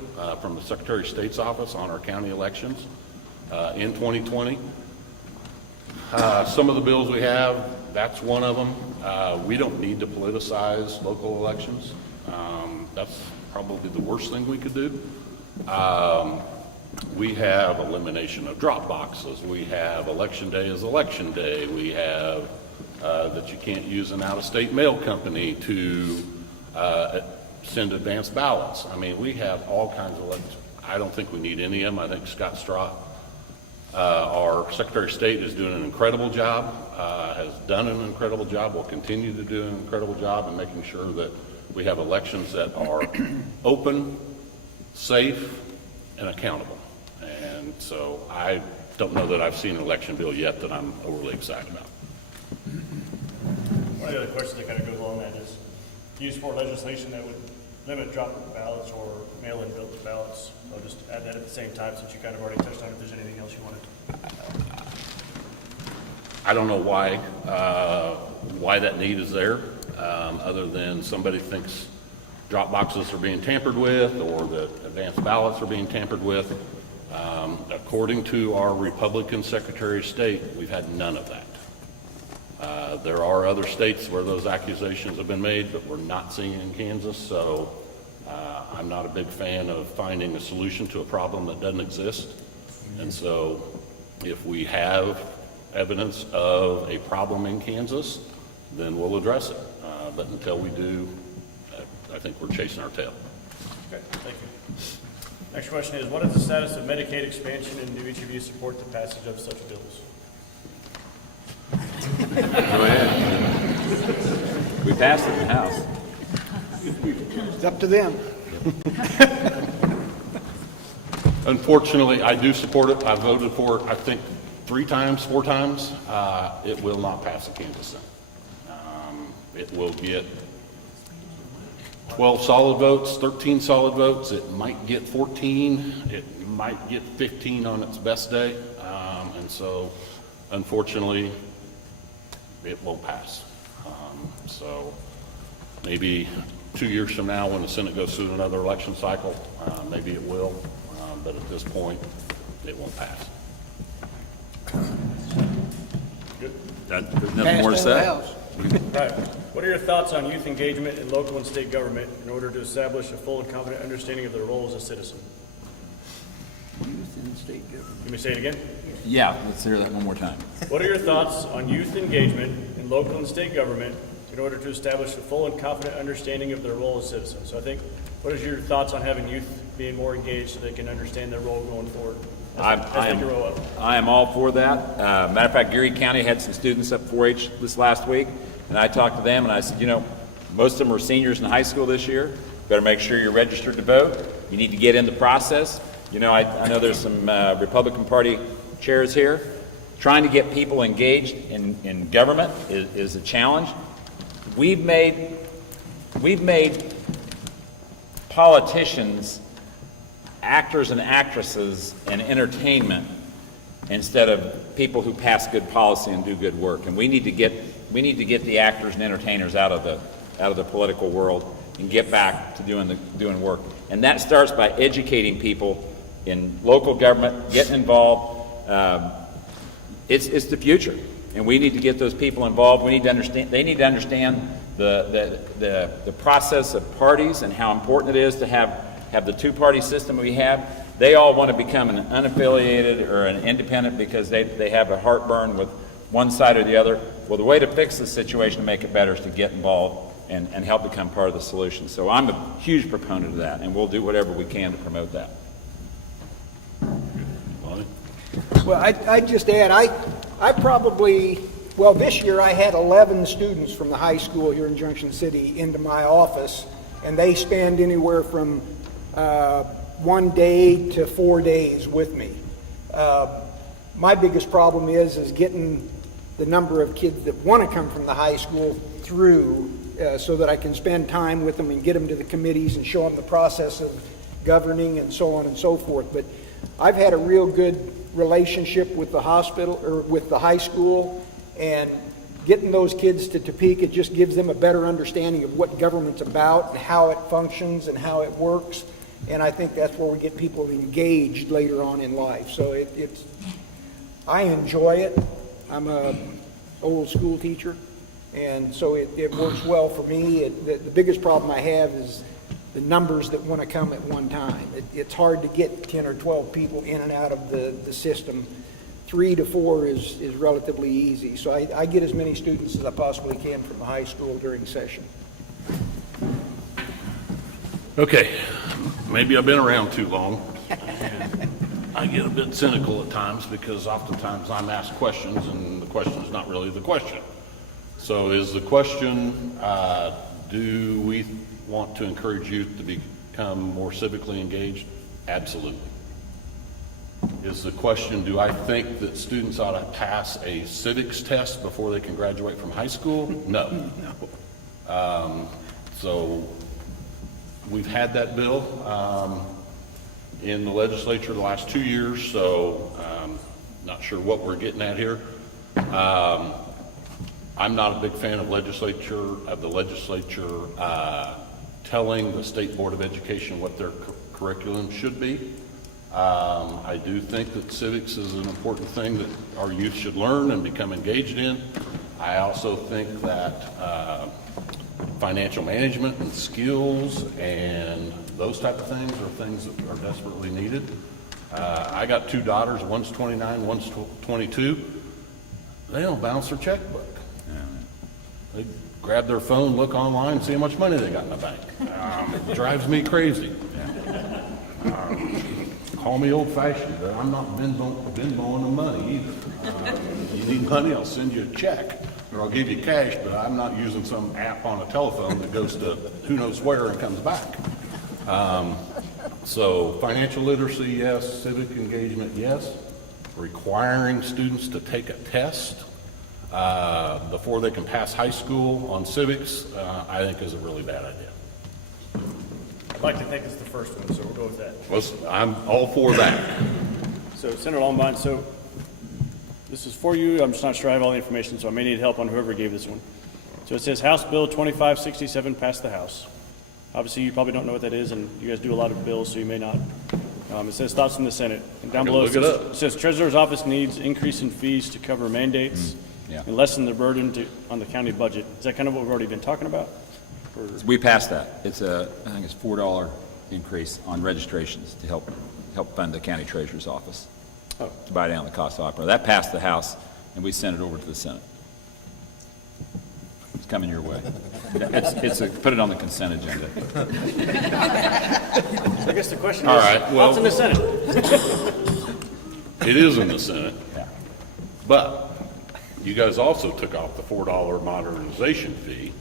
from the Secretary of State's office on our county elections in 2020. Some of the bills we have, that's one of them. We don't need to politicize local elections. That's probably the worst thing we could do. We have elimination of drop boxes. We have election day as election day. We have that you can't use an out-of-state mail company to send advanced ballots. I mean, we have all kinds of elections. I don't think we need any of them. I think Scott Straw, our Secretary of State, is doing an incredible job, has done an incredible job, will continue to do an incredible job in making sure that we have elections that are open, safe, and accountable. And so I don't know that I've seen an election bill yet that I'm overly excited about. One of the other questions that kind of goes along that is, do you support legislation that would limit drop ballots or mail-in ballots? I'll just add that at the same time, since you kind of already touched on it, if there's anything else you wanted. I don't know why that need is there, other than somebody thinks drop boxes are being tampered with or that advanced ballots are being tampered with. According to our Republican Secretary of State, we've had none of that. There are other states where those accusations have been made, but we're not seeing it in Kansas, so I'm not a big fan of finding a solution to a problem that doesn't exist. And so if we have evidence of a problem in Kansas, then we'll address it. But until we do, I think we're chasing our tail. Okay, thank you. Next question is, what is the status of Medicaid expansion, and do each of you support the passage of such bills? Go ahead. We passed it in the House. It's up to them. Unfortunately, I do support it. I voted for it, I think, 4 times. It will not pass the Kansas Senate. It will get 12 solid votes, 13 solid votes. It might get 14. It might get 15 on its best day. And so, unfortunately, it won't pass. So maybe 2 years from now, when the Senate goes through another election cycle, maybe it will. But at this point, it won't pass. There's nothing more to say. All right. What are your thoughts on youth engagement in local and state government in order to establish a full and competent understanding of their role as a citizen? Youth in state government. Can we say it again? Yeah, let's hear that one more time. What are your thoughts on youth engagement in local and state government in order to establish a full and confident understanding of their role as citizens? So I think, what is your thoughts on having youth being more engaged so they can understand their role going forward as they grow up? I am all for that. Matter of fact, Geary County had some students up 4-H this last week, and I talked to them and I said, most of them are seniors in high school this year. Better make sure you're registered to vote. You need to get in the process. I know there's some Republican Party chairs here. Trying to get people engaged in government is a challenge. We've made politicians actors and actresses in entertainment instead of people who pass good policy and do good work. And we need to get the actors and entertainers out of the political world and get back to doing work. And that starts by educating people in local government, getting involved. It's the future, and we need to get those people involved. We need to understand. They need to understand the process of parties and how important it is to have the two-party system we have. They all want to become an unaffiliated or an independent because they have a heartburn with one side or the other. Well, the way to fix the situation to make it better is to get involved and help become part of the solution. So I'm a huge proponent of that, and we'll do whatever we can to promote that. Well, I'd just add, I probably, well, this year I had 11 students from the high school here in Junction City into my office, and they spend anywhere from 1 day to 4 days with me. My biggest problem is getting the number of kids that want to come from the high school through so that I can spend time with them and get them to the committees and show them the process of governing and so on and so forth. But I've had a real good relationship with the hospital, or with the high school, and getting those kids to Topeka just gives them a better understanding of what government's about and how it functions and how it works. And I think that's where we get people engaged later on in life. So I enjoy it. I'm a old school teacher, and so it works well for me. The biggest problem I have is the numbers that want to come at one time. It's hard to get 10 or 12 people in and out of the system. 3 to 4 is relatively easy. So I get as many students as I possibly can from the high school during session. Okay, maybe I've been around too long. I get a bit cynical at times because oftentimes I'm asked questions and the question's not really the question. So is the question, do we want to encourage youth to become more civically engaged? Absolutely. Is the question, do I think that students ought to pass a civics test before they can graduate from high school? No. So we've had that bill in the legislature the last 2 years, so not sure what we're getting at here. I'm not a big fan of the legislature telling the State Board of Education what their curriculum should be. I do think that civics is an important thing that our youth should learn and become engaged in. I also think that financial management and skills and those type of things are things that are desperately needed. I got 2 daughters, one's 29, one's 22. They don't balance their checkbook. They grab their phone, look online, see how much money they got in the bank. It drives me crazy. Call me old-fashioned, but I'm not binboing the money either. You need money, I'll send you a check, or I'll give you cash, but I'm not using some app on a telephone that goes to who knows where and comes back. So financial literacy, yes. Civic engagement, yes. Requiring students to take a test before they can pass high school on civics, I think is a really bad idea. I'd like to think it's the first one, so we'll go with that. Well, I'm all for that. So Senator Lombard, so this is for you. I'm just not sure I have all the information, so I may need help on whoever gave this one. So it says House Bill 2567 passed the House. Obviously, you probably don't know what that is, and you guys do a lot of bills, so you may not. It says thoughts from the Senate. And down below it says Treasurer's Office needs increase in fees to cover mandates and lessen the burden on the county budget. Is that kind of what we've already been talking about? We passed that. I think it's $4 increase on registrations to help fund the county treasurer's office to buy down the cost of opera. That passed the House, and we sent it over to the Senate. It's coming your way. Put it on the consent agenda. So I guess the question All is, right, well, what's in the Senate? It is in the Senate, but you guys also took off the $4 modernization fee,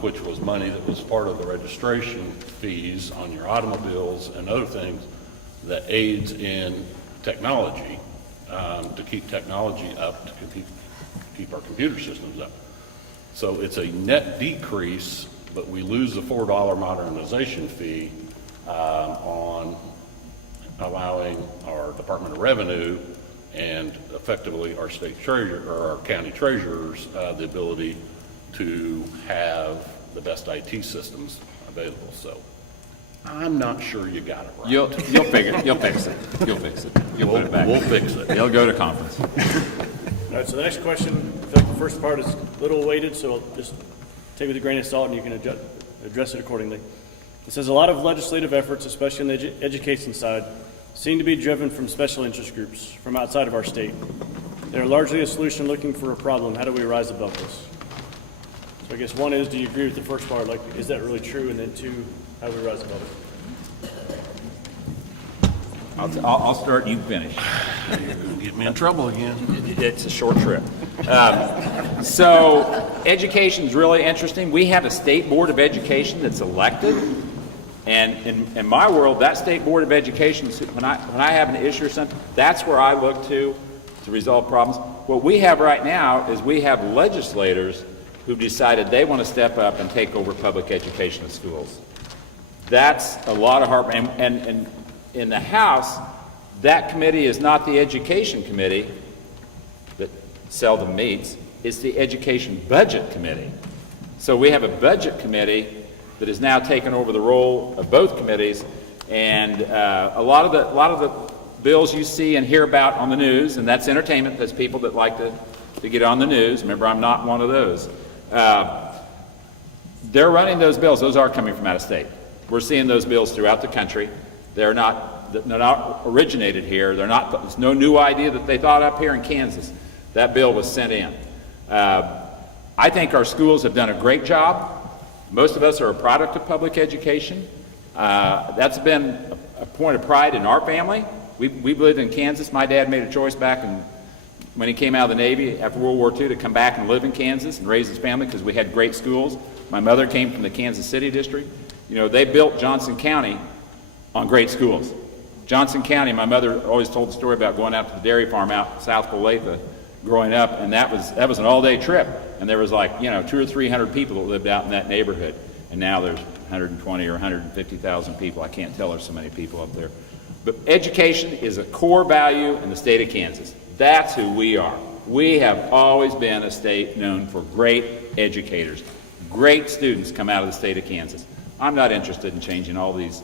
which was money that was part of the registration fees on your automobiles and other things that aids in technology, to keep technology up, to keep our computer systems up. So it's a net decrease, but we lose the $4 modernization fee on allowing our Department of Revenue and effectively our state treasurer or our county treasurers the ability to have the best IT systems available. So I'm not sure you got it right. You'll fix it. You'll fix it. You'll put it back. We'll fix it. It'll go to conference. All right, so the next question, I feel like the first part is a little weighted, so I'll just take it with a grain of salt and you can address it accordingly. It says a lot of legislative efforts, especially on the education side, seem to be driven from special interest groups from outside of our state. They're largely a solution looking for a problem. How do we rise above this? So I guess one is, do you agree with the first part? Like, is that really true? And then two, how do we rise above it? I'll start, you finish. You're going to get me in trouble again. It's a short trip. So education is really interesting. We have a state board of education that's elected, And in my world, that State Board of Education, when I have an issue or something, that's where I look to resolve problems. What we have right now is we have legislators who've decided they want to step up and take over public education in schools. That's a lot of hard, and in the House, that committee is not the Education Committee that seldom meets, it's the Education Budget Committee. So we have a Budget Committee that has now taken over the role of both committees, and a lot of the bills you see and hear about on the news, and that's entertainment, there's people that like to get on the news. Remember, I'm not one of those. They're running those bills. Those are coming from out of state. We're seeing those bills throughout the country. They're not originated here. There's no new idea that they thought up here in Kansas. That bill was sent in. I think our schools have done a great job. Most of us are a product of public education. That's been a point of pride in our family. We lived in Kansas. My dad made a choice back when he came out of the Navy after World War II to come back and live in Kansas and raise his family because we had great schools. My mother came from the Kansas City district. You know, they built Johnson County on great schools. Johnson County, my mother always told the story about going out to the dairy farm out south of Olathe growing up, and that was an all-day trip. And there was like, 200 or 300 people that lived out in that neighborhood. And now there's 120 or 150,000 people. I can't tell there's so many people up there. But education is a core value in the state of Kansas. That's who we are. We have always been a state known for great educators. Great students come out of the state of Kansas. I'm not interested in changing all these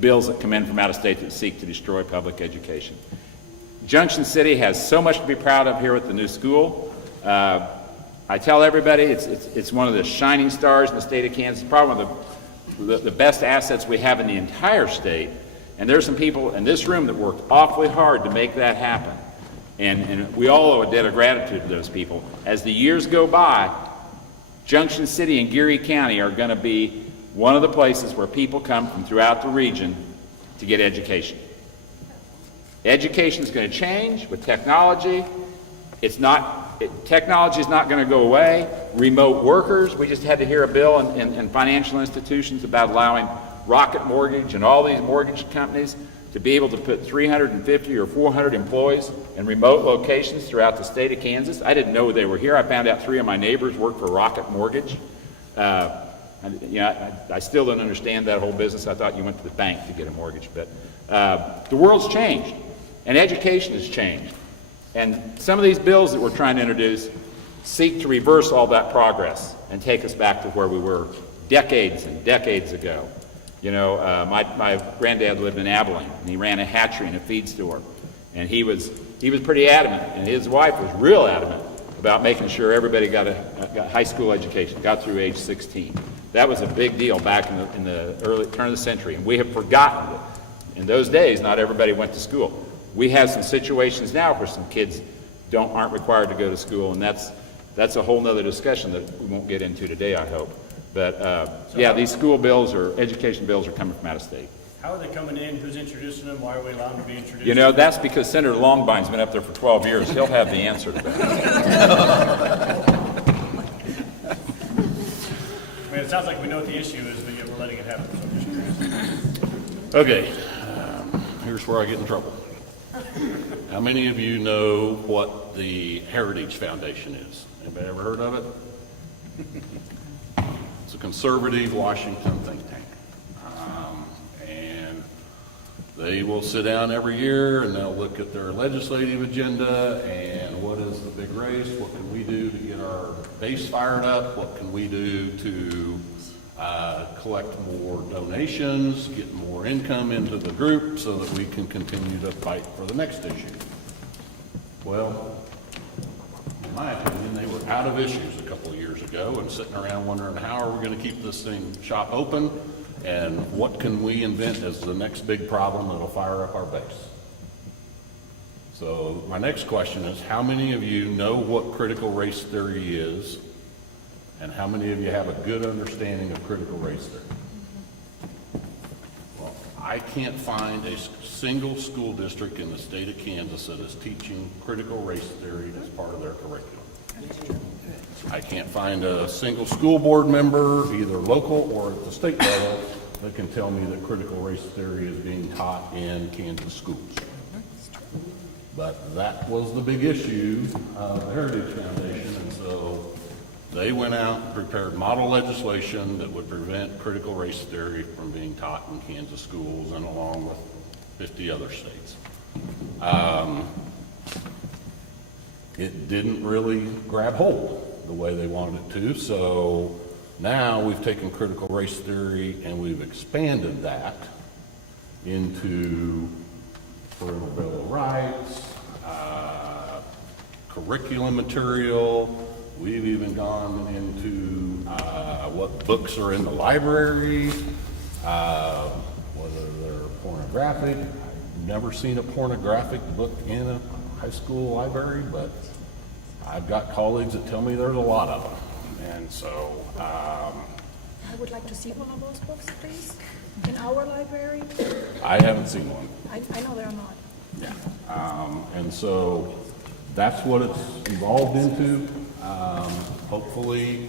bills that come in from out of state that seek to destroy public education. Junction City has so much to be proud of here with the new school. I tell everybody it's one of the shining stars in the state of Kansas, probably one of the best assets we have in the entire state. And there's some people in this room that worked awfully hard to make that happen. And we all owe a debt of gratitude to those people. As the years go by, Junction City and Geary County are going to be one of the places where people come from throughout the region to get education. Education is going to change with technology. Technology is not going to go away. Remote workers, we just had to hear a bill in financial institutions about allowing Rocket Mortgage and all these mortgage companies to be able to put 350 or 400 employees in remote locations throughout the state of Kansas. I didn't know they were here. I found out 3 of my neighbors worked for Rocket Mortgage. I still don't understand that whole business. I thought you went to the bank to get a mortgage. But the world's changed, and education has changed. And some of these bills that we're trying to introduce seek to reverse all that progress and take us back to where we were decades and decades ago. My granddad lived in Abilene, and he ran a hatchery and a feed store. And he was pretty adamant, and his wife was real adamant about making sure everybody got a high school education, got through age 16. That was a big deal back in the early turn of the century, and we have forgotten it. In those days, not everybody went to school. We have some situations now where some kids aren't required to go to school, and that's a whole nother discussion that we won't get into today, I hope. But these school bills or education bills are coming from out of state. How are they coming in? Who's introducing them? Why are we allowed them to be introduced? That's because Senator Longbine's been up there for 12 years. He'll have the answer to that. It sounds like we know what the issue is, but yet we're letting it happen. So I'm just curious. Okay, here's where I get in trouble. How many of you know what the Heritage Foundation is? Anybody ever heard of it? It's a conservative Washington think tank. And they will sit down every year and they'll look at their legislative agenda and what is the big race, what can we do to get our base fired up, what can we do to collect more donations, get more income into the group so that we can continue to fight for the next issue. Well, in my opinion, they were out of issues a couple of years ago and sitting around wondering how are we going to keep this shop open and what can we invent as the next big problem that'll fire up our base. So my next question is, how many of you know what critical race theory is, and how many of you have a good understanding of critical race theory? Well, I can't find a single school district in the state of Kansas that is teaching critical race theory as part of their curriculum. I can't find a single school board member, either local or at the state level, that can tell me that critical race theory is being taught in Kansas schools. But that was the big issue of the Heritage Foundation, and so they went out and prepared model legislation that would prevent critical race theory from being taught in Kansas schools and along with 50 other states. It didn't really grab hold the way they wanted it to, so now we've taken critical race theory and we've expanded that into parental bill of rights, curriculum material. We've even gone into what books are in the library, whether they're pornographic. I've never seen a pornographic book in a high school library, but I've got colleagues that tell me there's a lot of them. And so I would like to see one of those books, please, in our library. I haven't seen one. I know they're not. And so that's what it's evolved into. Hopefully,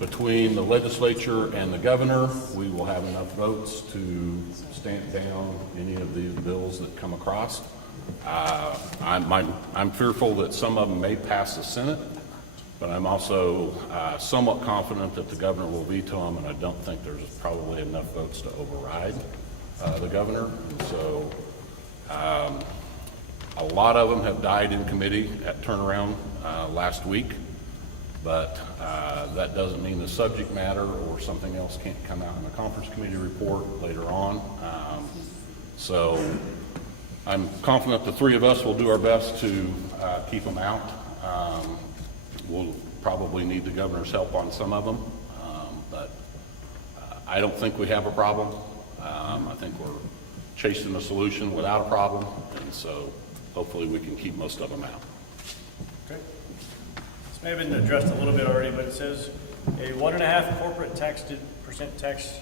between the legislature and the governor, we will have enough votes to stamp down any of these bills that come across. I'm fearful that some of them may pass the Senate, but I'm also somewhat confident that the governor will veto them, and I don't think there's probably enough votes to override the governor. And so a lot of them have died in committee at turnaround last week, but that doesn't mean the subject matter or something else can't come out in the conference committee report later on. So I'm confident the three of us will do our best to keep them out. We'll probably need the governor's help on some of them, but I don't think we have a problem. I think we're chasing a solution without a problem, and so hopefully we can keep most of them out. Okay. This may have been addressed a little bit already, but it says a 1.5 corporate percent tax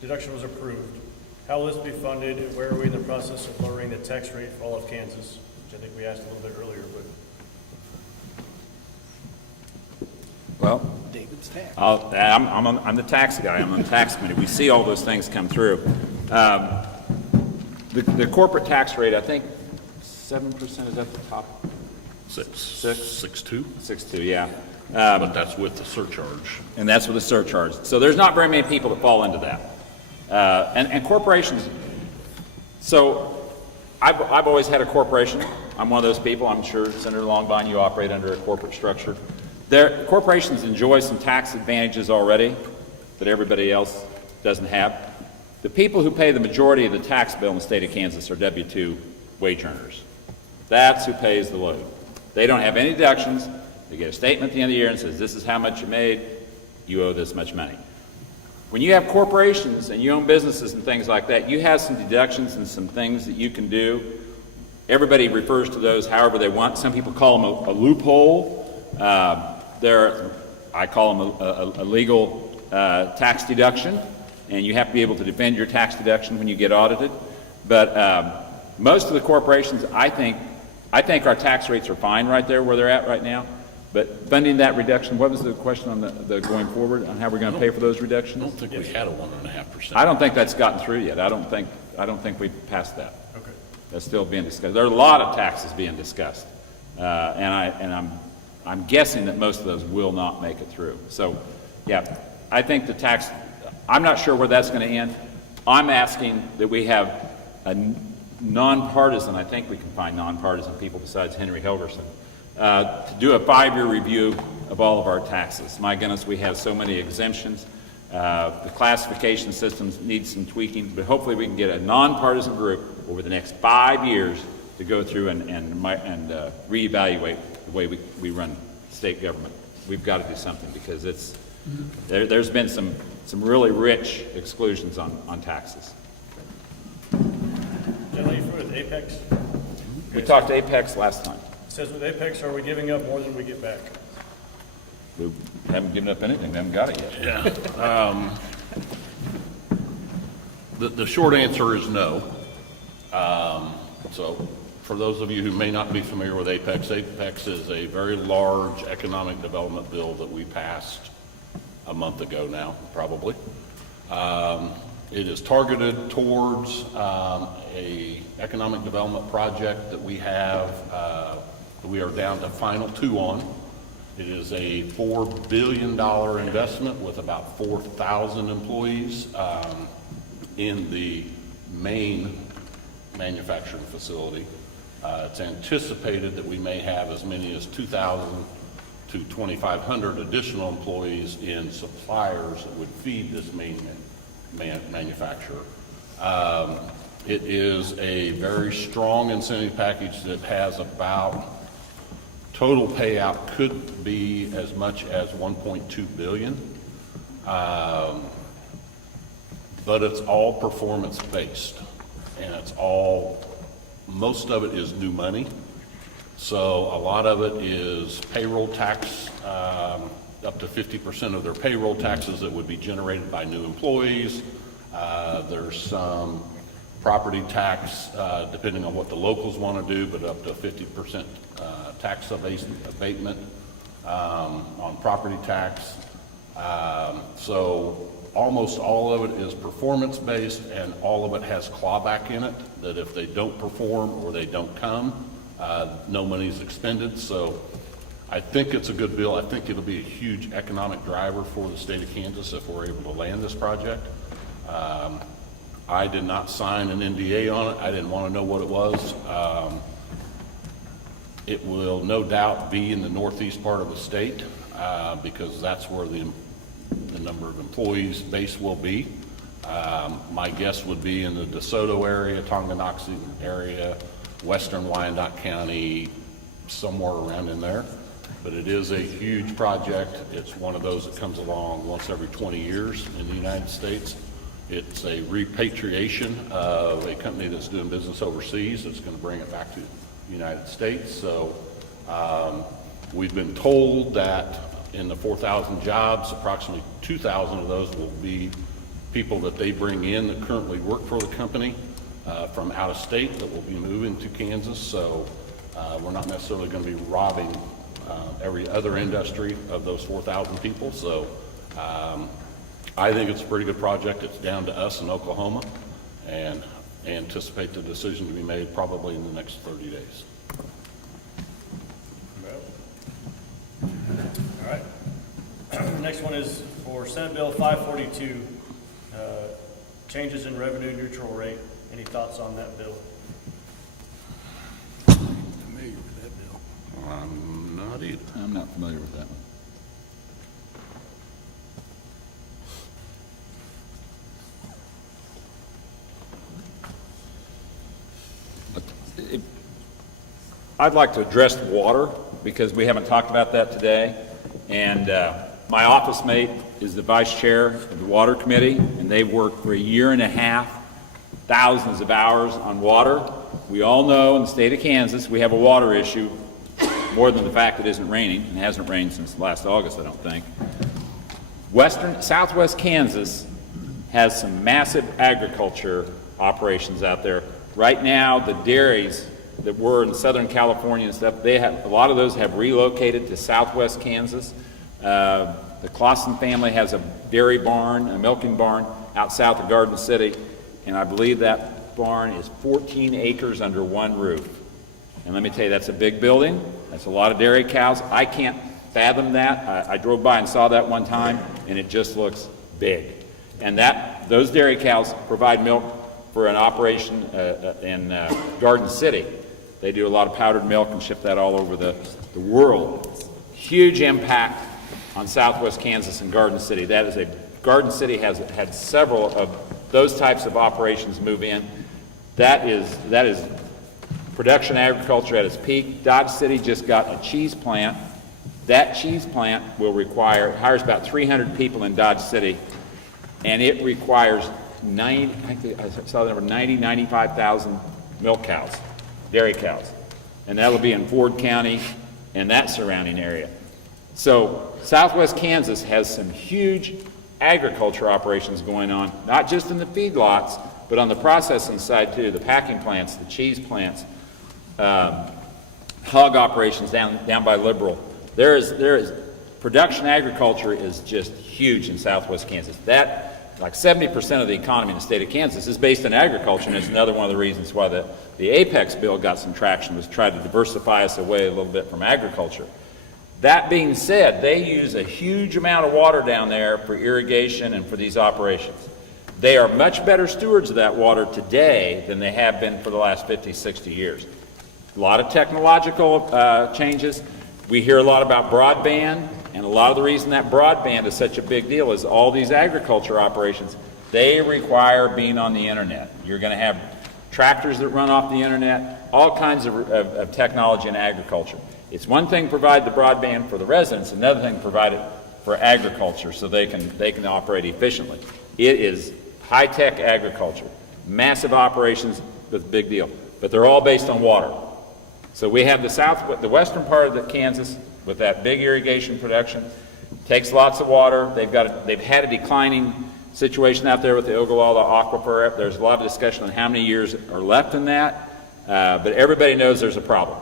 deduction was approved. How will this be funded, and where are we in the process of lowering the tax rate for all of Kansas? Which I think we asked a little bit earlier, but. Well, I'm the tax guy. I'm on the tax committee. We see all those things come through. The corporate tax rate, I think 7% is at the top. 6.2, 6.2, yeah. but that's with the surcharge. And that's with the surcharge. So there's not very many people that fall into that. And corporations, so I've always had a corporation. I'm one of those people. I'm sure, Senator Longbine, you operate under a corporate structure. Corporations enjoy some tax advantages already that everybody else doesn't have. The people who pay the majority of the tax bill in the state of Kansas are W-2 wage earners. That's who pays the load. They don't have any deductions. They get a statement at the end of the year and says, this is how much you made, you owe this much money. When you have corporations and you own businesses and things like that, you have some deductions and some things that you can do. Everybody refers to those however they want. Some people call them a loophole. I call them a legal tax deduction, and you have to be able to defend your tax deduction when you get audited. But most of the corporations, I think our tax rates are fine right there where they're at right now. But funding that reduction, what was the question on the going forward on how we're going to pay for those reductions? I don't think we had a 1.5%. I don't think that's gotten through yet. I don't think we've passed that. Okay. That's still being discussed. There are a lot of taxes being discussed, and I'm guessing that most of those will not make it through. So, yeah, I think the tax. I'm not sure where that's going to end. I'm asking that we have a nonpartisan. I think we can find nonpartisan people besides Henry Helgerson to do a 5-year review of all of our taxes. My goodness, we have so many exemptions. The classification systems need some tweaking, but hopefully we can get a nonpartisan group over the next 5 years to go through and reevaluate the way we run state government. We've got to do something because there's been some really rich exclusions on taxes. Generally, with Apex, We talked Apex last time. it says with Apex, are we giving up more than we get back? We haven't given up anything. We haven't got it yet. Yeah. The short answer is no. So for those of you who may not be familiar with Apex, Apex is a very large economic development bill that we passed a month ago now, probably. It is targeted towards a economic development project that we have, that we are down to final 2 on. It is a $4 billion investment with about 4,000 employees in the main manufacturing facility. It's anticipated that we may have as many as 2,000 to 2,500 additional employees in suppliers that would feed this main manufacturer. It is a very strong incentive package that has about, total payout could be as much as $1.2 billion. But it's all performance-based, and it's all, most of it is new money. So a lot of it is payroll tax, up to 50% of their payroll taxes that would be generated by new employees. There's some property tax, depending on what the locals want to do, but up to 50% tax abatement on property tax. So almost all of it is performance-based, and all of it has clawback in it, that if they don't perform or they don't come, no money's expended. So I think it's a good bill. I think it'll be a huge economic driver for the state of Kansas if we're able to land this project. I did not sign an NDA on it. I didn't want to know what it was. It will no doubt be in the northeast part of the state because that's where the number of employees base will be. My guess would be in the DeSoto area, Tonganoxie area, western Wyandotte County, somewhere around in there. But it is a huge project. It's one of those that comes along once every 20 years in the United States. It's a repatriation of a company that's doing business overseas that's going to bring it back to the United States. So we've been told that in the 4,000 jobs, approximately 2,000 of those will be people that they bring in that currently work for the company from out of state that will be moving to Kansas. So we're not necessarily going to be robbing every other industry of those 4,000 people. So I think it's a pretty good project. It's down to us in Oklahoma, and anticipate the decision to be made probably in the next 30 days. All right. Next one is for Senate Bill 542, changes in revenue neutral rate. Any thoughts on that bill? Familiar with that bill? I'm not either. I'm not familiar with that one. I'd like to address water because we haven't talked about that today. And my office mate is the vice chair of the water committee, and they've worked for a year and a half, thousands of hours on water. We all know in the state of Kansas we have a water issue, more than the fact it isn't raining. It hasn't rained since last August, I don't think. Southwest Kansas has some massive agriculture operations out there. Right now, the dairies that were in Southern California and stuff, a lot of those have relocated to Southwest Kansas. The Clausen family has a dairy barn, a milking barn out south of Garden City, and I believe that barn is 14 acres under one roof. And let me tell you, that's a big building. That's a lot of dairy cows. I can't fathom that. I drove by and saw that one time, and it just looks big. And those dairy cows provide milk for an operation in Garden City. They do a lot of powdered milk and ship that all over the world. Huge impact on Southwest Kansas and Garden City. Garden City has had several of those types of operations move in. That is production agriculture at its peak. Dodge City just got a cheese plant. That cheese plant hires about 300 people in Dodge City, and it requires 95,000 milk cows, dairy cows. And that'll be in Ford County and that surrounding area. So Southwest Kansas has some huge agriculture operations going on, not just in the feedlots, but on the processing side too, the packing plants, the cheese plants, hog operations down by Liberal. There is production agriculture is just huge in Southwest Kansas. like 70% of the economy in the state of Kansas is based on agriculture, and it's another one of the reasons why the Apex bill got some traction, was try to diversify us away a little bit from agriculture. That being said, they use a huge amount of water down there for irrigation and for these operations. They are much better stewards of that water today than they have been for the last 50, 60 years. A lot of technological changes. We hear a lot about broadband, and a lot of the reason that broadband is such a big deal is all these agriculture operations, they require being on the internet. You're going to have tractors that run off the internet, all kinds of technology in agriculture. It's one thing to provide the broadband for the residents, another thing to provide it for agriculture so they can operate efficiently. It is high-tech agriculture, massive operations, that's a big deal. But they're all based on water. So we have the western part of Kansas with that big irrigation production, takes lots of water. They've had a declining situation out there with the Ogallala Aquifer. There's a lot of discussion on how many years are left in that, but everybody knows there's a problem.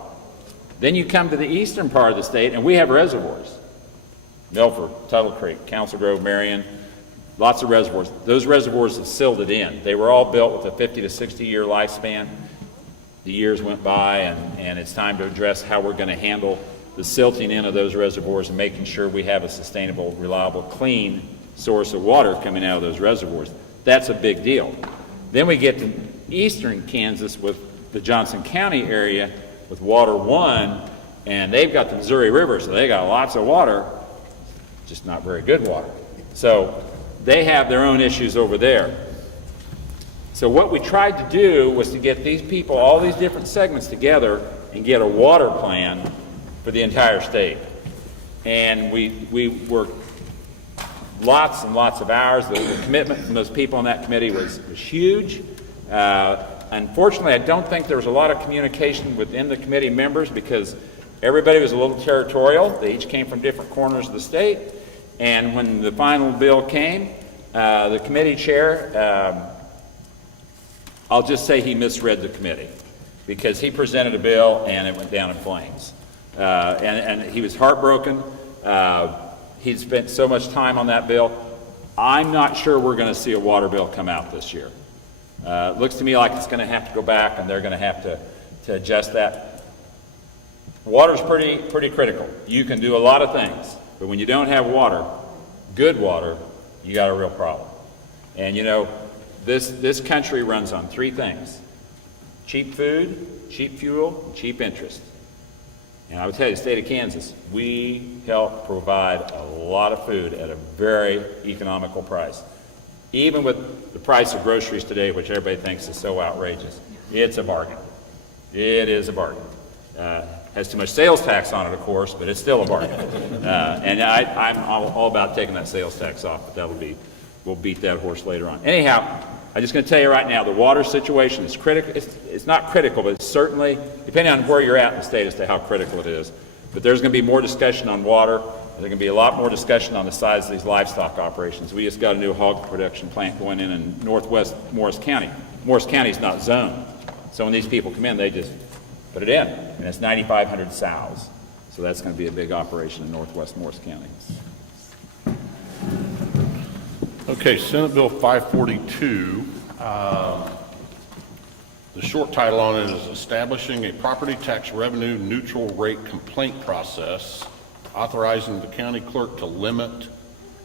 Then you come to the eastern part of the state, and we have reservoirs. Milford, Tuttle Creek, Council Grove, Marion, lots of reservoirs. Those reservoirs have silted in. They were all built with a 50 to 60 year lifespan. The years went by, and it's time to address how we're going to handle the silting in of those reservoirs and making sure we have a sustainable, reliable, clean source of water coming out of those reservoirs. That's a big deal. Then we get to eastern Kansas with the Johnson County area with Water One, and they've got the Missouri River, so they got lots of water, just not very good water. So they have their own issues over there. So what we tried to do was to get these people, all these different segments together and get a water plan for the entire state. And we worked lots and lots of hours. The commitment from those people on that committee was huge. Unfortunately, I don't think there was a lot of communication within the committee members because everybody was a little territorial. They each came from different corners of the state. And when the final bill came, the committee chair, I'll just say he misread the committee because he presented a bill and it went down in flames. And he was heartbroken. He'd spent so much time on that bill. I'm not sure we're going to see a water bill come out this year. It looks to me like it's going to have to go back and they're going to have to adjust that. Water's pretty critical. You can do a lot of things, but when you don't have water, good water, you got a real problem. And you know, this country runs on three things: cheap food, cheap fuel, and cheap interest. And I would tell you, the state of Kansas, we help provide a lot of food at a very economical price. Even with the price of groceries today, which everybody thinks is so outrageous, it's a bargain. It is a bargain. Has too much sales tax on it, of course, but it's still a bargain. And I'm all about taking that sales tax off, but we'll beat that horse later on. Anyhow, I'm just going to tell you right now, the water situation is critical. It's not critical, but it's certainly, depending on where you're at in the state as to how critical it is. But there's going to be more discussion on water. There's going to be a lot more discussion on the size of these livestock operations. We just got a new hog production plant going in northwest Morris County. Morris County is not zoned. So when these people come in, they just put it in. And it's 9,500 sows. So that's going to be a big operation in northwest Morris County. Okay, Senate Bill 542. The short title on it is Establishing a Property Tax Revenue Neutral Rate Complaint Process, authorizing the county clerk to limit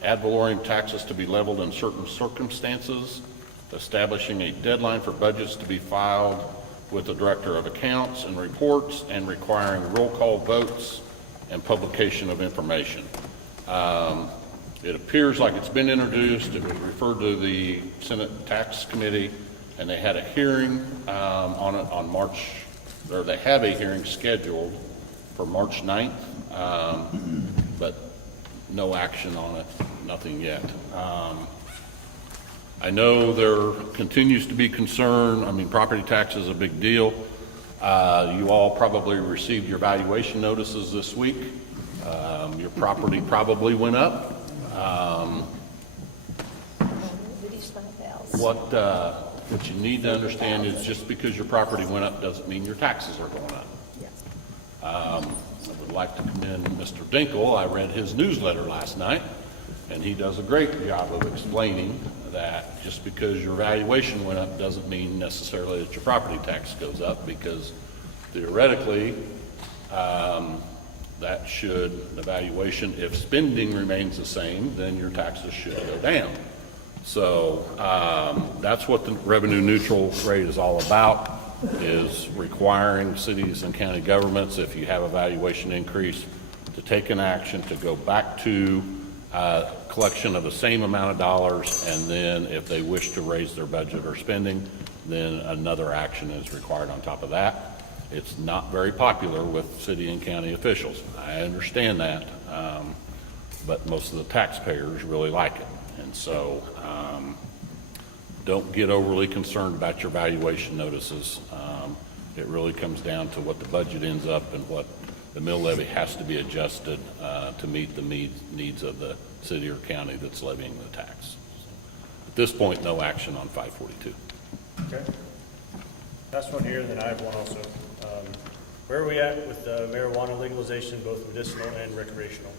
ad valorem taxes to be leveled in certain circumstances, establishing a deadline for budgets to be filed with the Director of Accounts and reports, and requiring roll call votes and publication of information. It appears like it's been introduced. It was referred to the Senate Tax Committee, and they had a hearing on it on March, or they have a hearing scheduled for March 9th, but no action on it, nothing yet. I know there continues to be concern. I mean, property tax is a big deal. You all probably received your valuation notices this week. Your property probably went up. What you need to understand is just because your property went up doesn't mean your taxes are going up. I would like to commend Mr. Dinkle. I read his newsletter last night, and he does a great job of explaining that just because your valuation went up doesn't mean necessarily that your property tax goes up, because theoretically, that should, the valuation, if spending remains the same, then your taxes should go down. So that's what the revenue neutral rate is all about, is requiring cities and county governments, if you have a valuation increase, to take an action to go back to collection of the same amount of dollars, and then if they wish to raise their budget or spending, then another action is required on top of that. It's not very popular with city and county officials. I understand that, but most of the taxpayers really like it. And so don't get overly concerned about your valuation notices. It really comes down to what the budget ends up and what the mill levy has to be adjusted to meet the needs of the city or county that's levying the tax. At this point, no action on 542. Okay. Last one here, and then I have one also. Where are we at with marijuana legalization, both medicinal and recreational?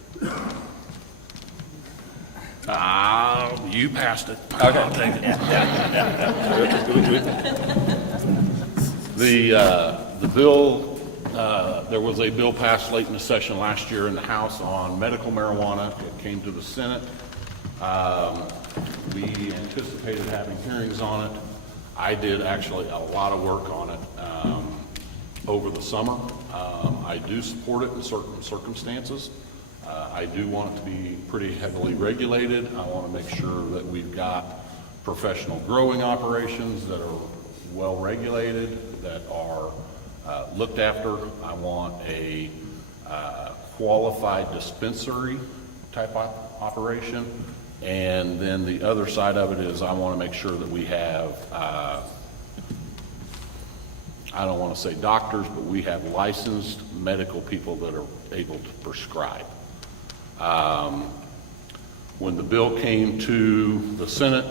You passed it. Okay. I'll take it. The bill, there was a bill passed late in the session last year in the House on medical marijuana. It came to the Senate. We anticipated having hearings on it. I did actually a lot of work on it over the summer. I do support it in certain circumstances. I do want it to be pretty heavily regulated. I want to make sure that we've got professional growing operations that are well regulated, that are looked after. I want a qualified dispensary type operation. And then the other side of it is I want to make sure that we have, I don't want to say doctors, but we have licensed medical people that are able to prescribe. When the bill came to the Senate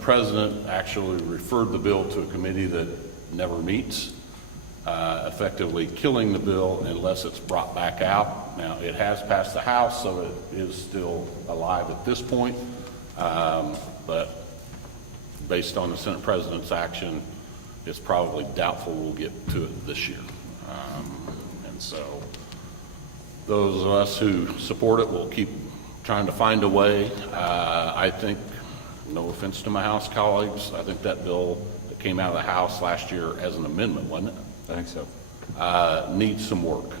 president actually referred the bill to a committee that never meets, effectively killing the bill unless it's brought back out. Now, it has passed the House, so it is still alive at this point, but based on the Senate president's action, it's probably doubtful we'll get to it this year. And so those of us who support it will keep trying to find a way. I think, no offense to my House colleagues, I think that bill that came out of the House last year as an amendment, wasn't it? I think so. Needs some work.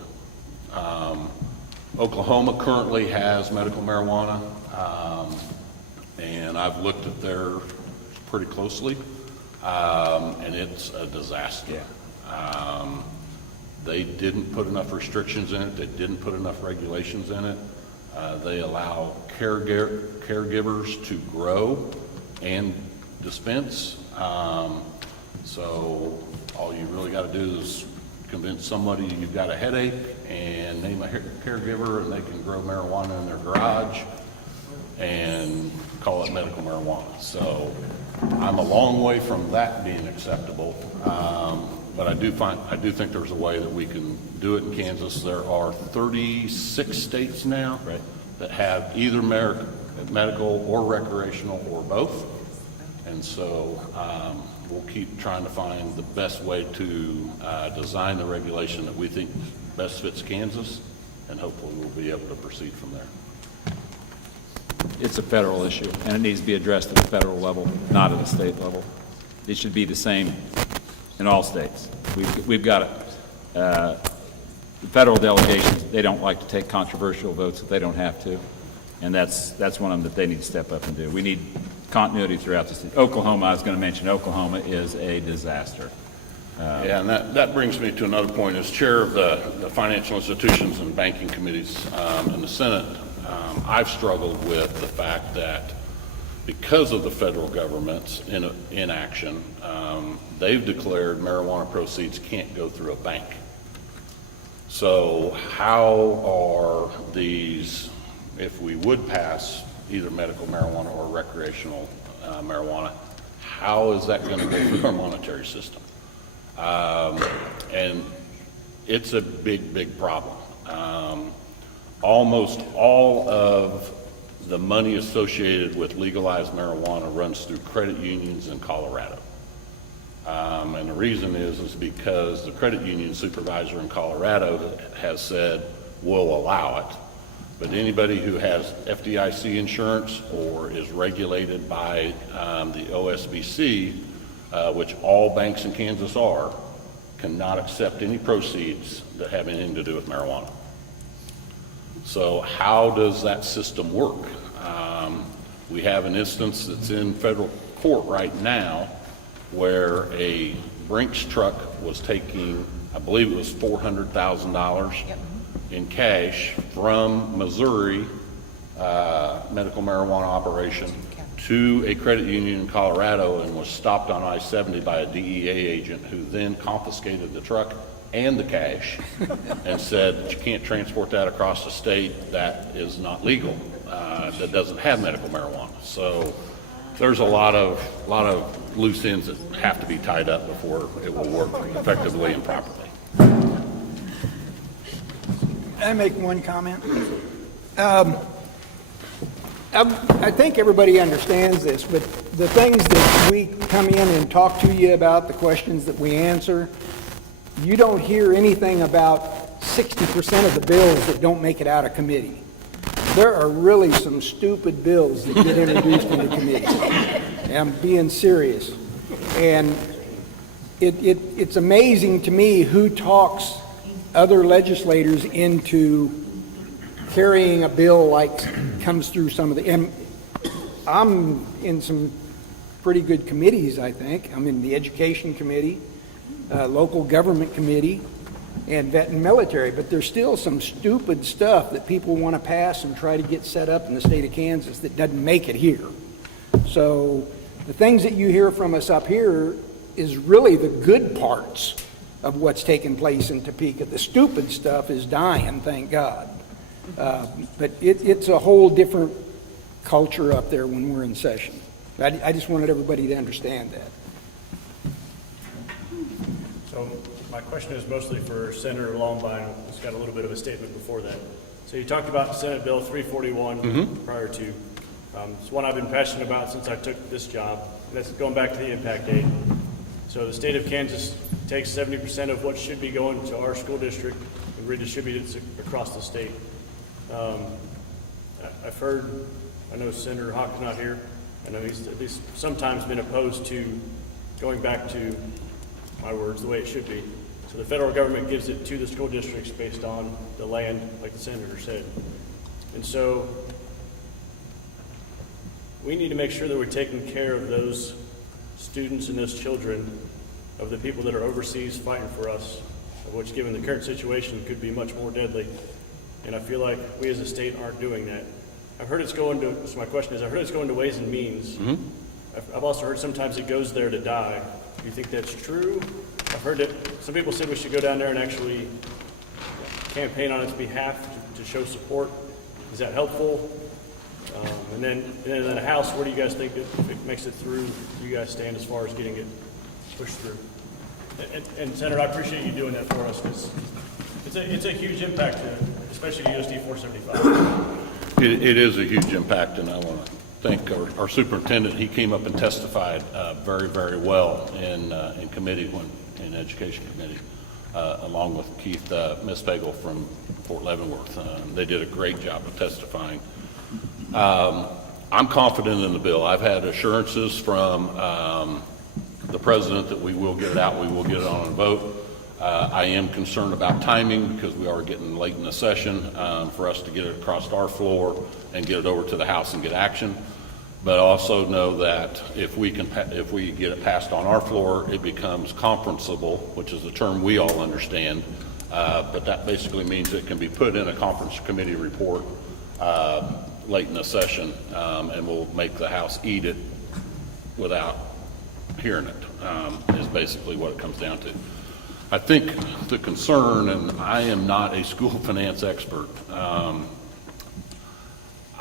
Oklahoma currently has medical marijuana, and I've looked at theirs pretty closely, and it's a disaster. They didn't put enough restrictions in it. They didn't put enough regulations in it. They allow caregivers to grow and dispense. So all you really got to do is convince somebody you've got a headache and name a caregiver, and they can grow marijuana in their garage and call it medical marijuana. So I'm a long way from that being acceptable. But I do think there's a way that we can do it in Kansas. There are 36 states now that have either medical or recreational or both. And so we'll keep trying to find the best way to design the regulation that we think best fits Kansas, and hopefully we'll be able to proceed from there. It's a federal issue, and it needs to be addressed at the federal level, not at the state level. It should be the same in all states. We've got it. The federal delegations, they don't like to take controversial votes if they don't have to, and that's one of them that they need to step up and do. We need continuity throughout the state. Oklahoma, I was going to mention, Oklahoma is a disaster. Yeah, and that brings me to another point. As chair of the Financial Institutions and Banking Committees in the Senate, I've struggled with the fact that because of the federal government's inaction, they've declared marijuana proceeds can't go through a bank. So how are these, if we would pass either medical marijuana or recreational marijuana, how is that going to go through our monetary system? And it's a big, big problem. Almost all of the money associated with legalized marijuana runs through credit unions in Colorado. And the reason is because the credit union supervisor in Colorado has said, we'll allow it. But anybody who has FDIC insurance or is regulated by the OSBC, which all banks in Kansas are, cannot accept any proceeds that have anything to do with marijuana. So how does that system work? We have an instance that's in federal court right now where a Brinks truck was taking, I believe it was $400,000 in cash from Missouri medical marijuana operation to a credit union in Colorado and was stopped on I-70 by a DEA agent who then confiscated the truck and the cash and said that you can't transport that across the state. That is not legal. That doesn't have medical marijuana. So there's a lot of loose ends that have to be tied up before it will work effectively and properly. I make one comment? I think everybody understands this, but the things that we come in and talk to you about, the questions that we answer, you don't hear anything about 60% of the bills that don't make it out of committee. There are really some stupid bills that get introduced in the committee. I'm being serious. And it's amazing to me who talks other legislators into carrying a bill like comes through some of the, and I'm in some pretty good committees, I think. I'm in the Education Committee, Local Government Committee, and Vet and Military, but there's still some stupid stuff that people want to pass and try to get set up in the state of Kansas that doesn't make it here. So the things that you hear from us up here is really the good parts of what's taking place in Topeka. The stupid stuff is dying, thank God. But it's a whole different culture up there when we're in session. I just wanted everybody to understand that. So my question is mostly for Senator Lombine. It's got a little bit of a statement before that. So you talked about Senate Bill 341 prior to. It's one I've been passionate about since I took this job. And that's going back to the impact aid. So the state of Kansas takes 70% of what should be going to our school district and redistributes it across the state. I've heard, I know Senator Hawk's not here. I know he's at least sometimes been opposed to going back to, my words, the way it should be. So the federal government gives it to the school districts based on the land, like the senator said. And so we need to make sure that we're taking care of those students and those children of the people that are overseas fighting for us, of which, given the current situation, could be much more deadly. And I feel like we as a state aren't doing that. I've heard it's going to, so my question is, I've heard it's going to Ways and Means. I've also heard sometimes it goes there to die. Do you think that's true? I've heard that some people said we should go down there and actually campaign on its behalf to show support. Is that helpful? And then in the House, where do you guys think that if it makes it through, do you guys stand as far as getting it pushed through? And Senator, I appreciate you doing that for us, because it's a huge impact, especially to USD 475. It is a huge impact, and I want to thank our superintendent. He came up and testified very, very well in committee, in Education Committee, along with Keith Mispagel from Fort Leavenworth. They did a great job of testifying. I'm confident in the bill. I've had assurances from the president that we will get it out, we will get it on a vote. I am concerned about timing because we are getting late in the session for us to get it across our floor and get it over to the House and get action. But also know that if we get it passed on our floor, it becomes conferenceable, which is a term we all understand. But that basically means it can be put in a conference committee report late in the session, and we'll make the House eat it without hearing it, is basically what it comes down to. I think the concern, and I am not a school finance expert,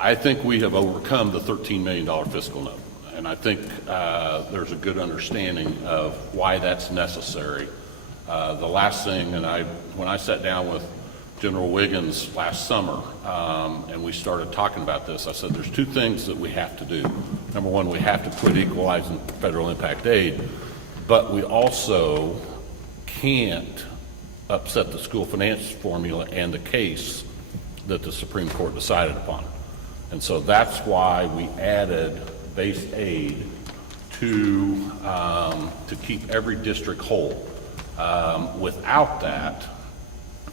I think we have overcome the $13 million fiscal note, and I think there's a good understanding of why that's necessary. The last thing, and when I sat down with General Wiggins last summer, and we started talking about this. I said, there's two things that we have to do. Number one, we have to quit equalizing federal impact aid, but we also can't upset the school finance formula and the case that the Supreme Court decided upon. And so that's why we added base aid to keep every district whole. Without that,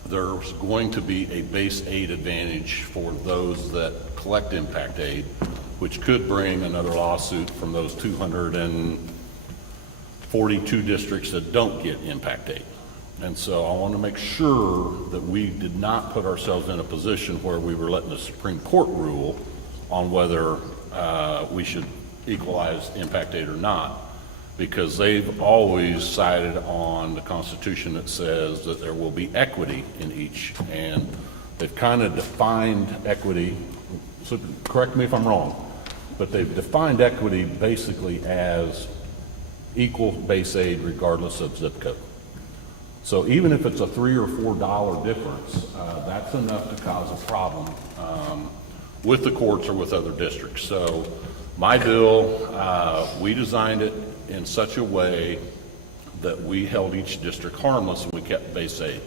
there's going to be a base aid advantage for those that collect impact aid, which could bring another lawsuit from those 242 districts that don't get impact aid. And so I want to make sure that we did not put ourselves in a position where we were letting the Supreme Court rule on whether we should equalize impact aid or not, because they've always sided on the Constitution that says that there will be equity in each, and they've kind of defined equity, so correct me if I'm wrong, but they've defined equity basically as equal base aid regardless of zip code. So even if it's a $3 or $4 difference, that's enough to cause a problem with the courts or with other districts. So my bill, we designed it in such a way that we held each district harmless and we kept base aid.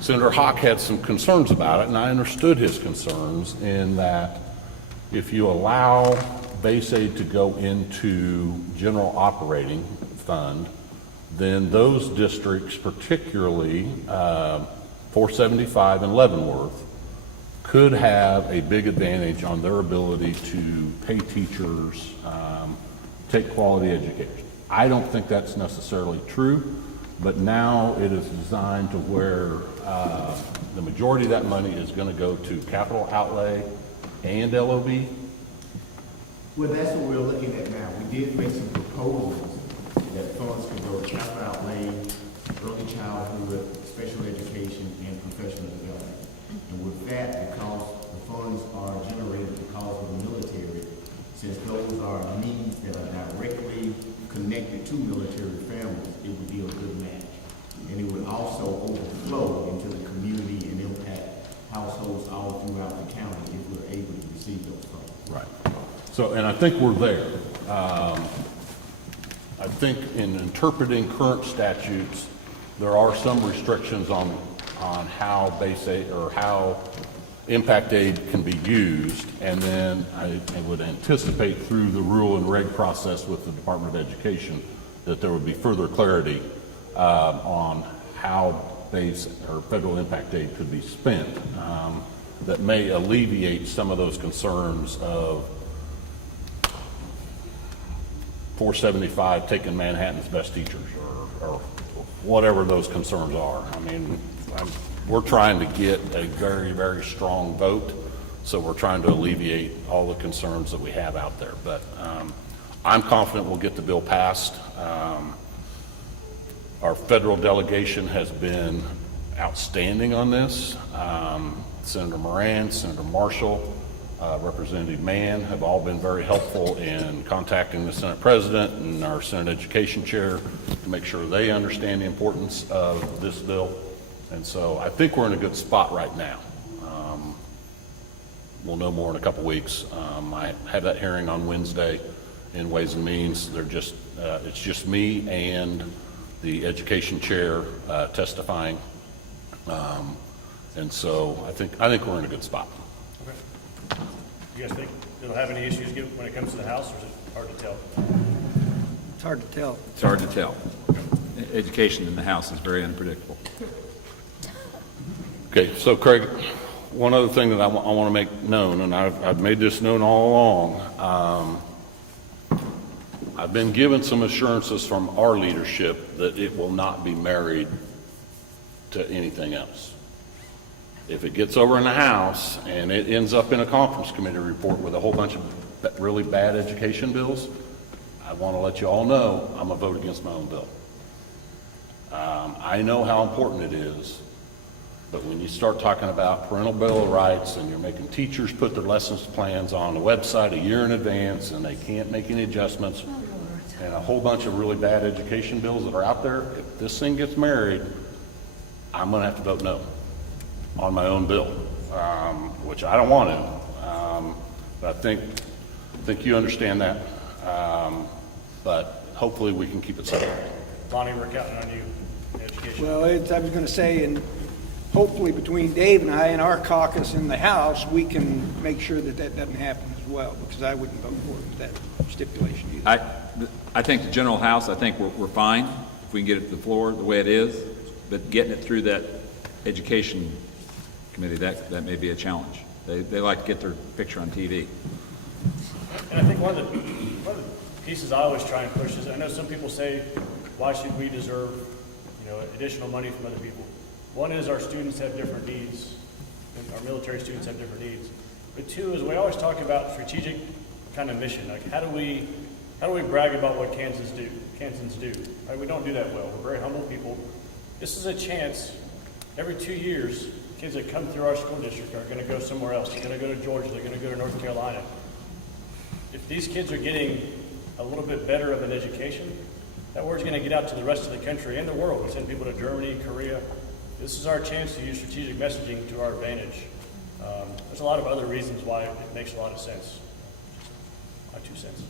Senator Hawk had some concerns about it, and I understood his concerns in that if you allow base aid to go into general operating fund, then those districts, particularly 475 and Leavenworth, could have a big advantage on their ability to pay teachers, take quality education. I don't think that's necessarily true, but now it is designed to where the majority of that money is going to go to capital outlay and LOB. Well, that's what we're looking at now. We did make some proposals that funds can go to capital outlay, early childhood, special education, and professional development. And with that, because the funds are generated because of the military, since those are needs that are directly connected to military families, it would be a good match. And it would also overflow into the community and impact households all throughout the county if we're able to receive those funds. Right. So, and I think we're there. I think in interpreting current statutes, there are some restrictions on how base aid or how impact aid can be used, and then I would anticipate through the rule and reg process with the Department of Education that there would be further clarity on how base or federal impact aid could be spent that may alleviate some of those concerns of 475 taking Manhattan's best teachers or whatever those concerns are. I mean, we're trying to get a very, very strong vote, so we're trying to alleviate all the concerns that we have out there. But I'm confident we'll get the bill passed. Our federal delegation has been outstanding on this. Senator Moran, Senator Marshall, Representative Mann have all been very helpful in contacting the Senate President and our Senate Education Chair to make sure they understand the importance of this bill. And so I think we're in a good spot right now. We'll know more in a couple weeks. I have that hearing on Wednesday in Ways and Means. It's just me and the Education Chair testifying. And so I think we're in a good spot. Okay. Do you guys think it'll have any issues when it comes to the House, or is it hard to tell? It's hard to tell. It's hard to tell. Education in the House is very unpredictable. Okay, so Craig, one other thing that I want to make known, and I've made this known all along, I've been given some assurances from our leadership that it will not be married to anything else. If it gets over in the House and it ends up in a conference committee report with a whole bunch of really bad education bills, I want to let you all know I'm going to vote against my own bill. I know how important it is, but when you start talking about parental bill of rights and you're making teachers put their lessons plans on the website a year in advance and they can't make any adjustments, and a whole bunch of really bad education bills that are out there, if this thing gets married, I'm going to have to vote no. on my own bill, which I don't want to. But I think you understand that. But hopefully we can keep it separate. Lonnie, we're counting on you in education. Well, I was going to say, and hopefully between Dave and I and our caucus in the House, we can make sure that that doesn't happen as well, because I wouldn't vote for it with that stipulation either. I think the general house, I think we're fine if we can get it to the floor the way it is, but getting it through that education committee, that may be a challenge. They like to get their picture on TV. And I think one of the pieces I always try and push is, I know some people say, why should we deserve, additional money from other people? One is our students have different needs, and our military students have different needs. But two is we always talk about strategic kind of mission. Like how do we brag about what Kansans do? Right? We don't do that well. We're very humble people. This is a chance. Every 2 years, kids that come through our school district are going to go somewhere else. They're going to go to Georgia. They're going to go to North Carolina. If these kids are getting a little bit better of an education, that word's going to get out to the rest of the country and the world. We send people to Germany, Korea. This is our chance to use strategic messaging to our advantage. There's a lot of other reasons why it makes a lot of sense. My 2 cents.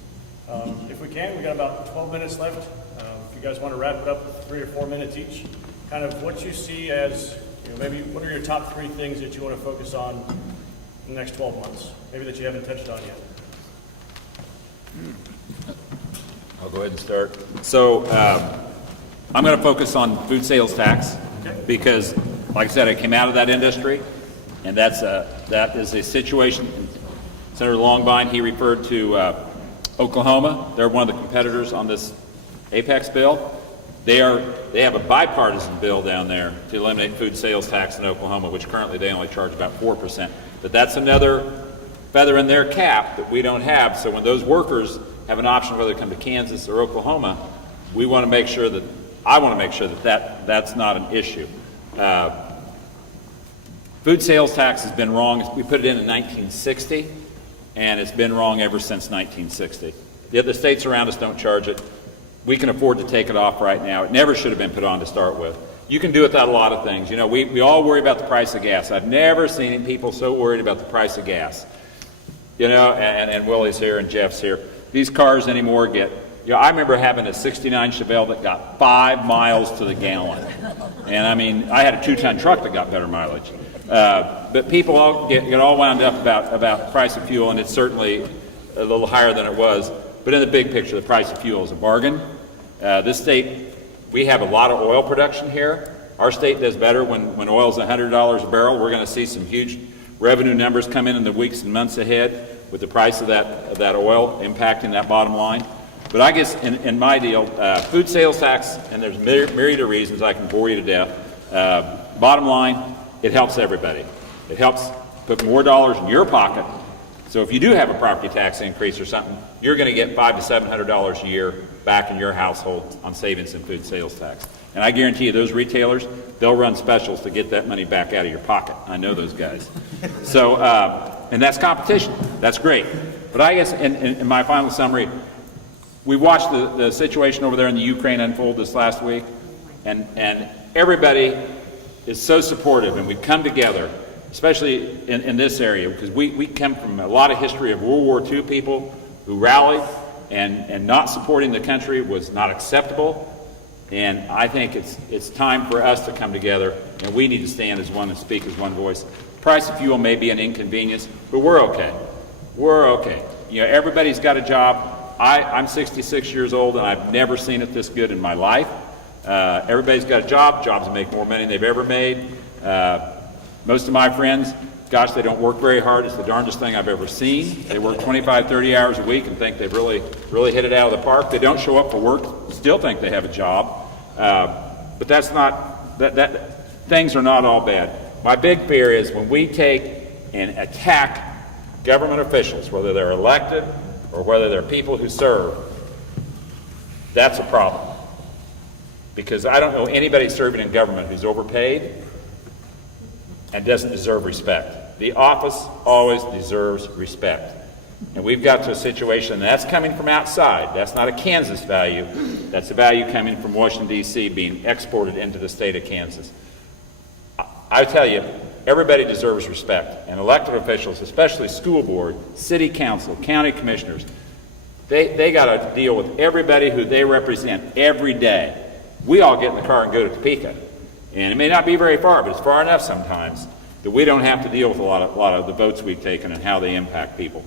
If we can, we got about 12 minutes left. If you guys want to wrap it up with 3 or 4 minutes each, kind of what you see as, maybe what are your top 3 things that you want to focus on in the next 12 months, maybe that you haven't touched on yet? I'll go ahead and start. So I'm going to focus on food sales tax because, like I said, I came out of that industry, and that is a situation. Senator Longbine, he referred to Oklahoma. They're one of the competitors on this Apex bill. They have a bipartisan bill down there to eliminate food sales tax in Oklahoma, which currently they only charge about 4%. But that's another feather in their cap that we don't have. So when those workers have an option whether to come to Kansas or Oklahoma, I want to make sure that that's not an issue. Food sales tax has been wrong. We put it in 1960, and it's been wrong ever since 1960. The other states around us don't charge it. We can afford to take it off right now. It never should have been put on to start with. You can do without a lot of things. We all worry about the price of gas. I've never seen people so worried about the price of gas. And Willie's here and Jeff's here. These cars anymore I remember having a 69 Chevelle that got 5 miles to the gallon. And I had a 2-ton truck that got better mileage. But people all get all wound up about price of fuel, and it's certainly a little higher than it was. But in the big picture, the price of fuel is a bargain. This state, we have a lot of oil production here. Our state does better when oil's $100 a barrel. We're going to see some huge revenue numbers come in the weeks and months ahead with the price of that oil impacting that bottom line. But I guess in my deal, food sales tax, and there's myriad of reasons, I can bore you to death. Bottom line, it helps everybody. It helps put more dollars in your pocket. So if you do have a property tax increase or something, you're going to get $500 to $700 a year back in your household on savings and food sales tax. And I guarantee you those retailers, they'll run specials to get that money back out of your pocket. I know those guys. So, and that's competition. That's great. But I guess in my final summary, we watched the situation over there in the Ukraine unfold this last week, and everybody is so supportive, and we come together, especially in this area, because we come from a lot of history of World War II people who rallied, and not supporting the country was not acceptable. And I think it's time for us to come together, and we need to stand as one and speak as one voice. Price of fuel may be an inconvenience, but we're okay. We're okay. Everybody's got a job. I'm 66 years old, and I've never seen it this good in my life. Everybody's got a job. Jobs make more money than they've ever made. Most of my friends, gosh, they don't work very hard. It's the darndest thing I've ever seen. They work 25, 30 hours a week and think they've really hit it out of the park. They don't show up for work, still think they have a job. But that's not, things are not all bad. My big fear is when we take and attack government officials, whether they're elected or whether they're people who serve, that's a problem. Because I don't know anybody serving in government who's overpaid and doesn't deserve respect. The office always deserves respect. And we've got to a situation that's coming from outside. That's not a Kansas value. That's a value coming from Washington, D.C. being exported into the state of Kansas. I tell you, everybody deserves respect, and elected officials, especially school board, city council, county commissioners, they got to deal with everybody who they represent every day. We all get in the car and go to Topeka, and it may not be very far, but it's far enough sometimes that we don't have to deal with a lot of the votes we've taken and how they impact people.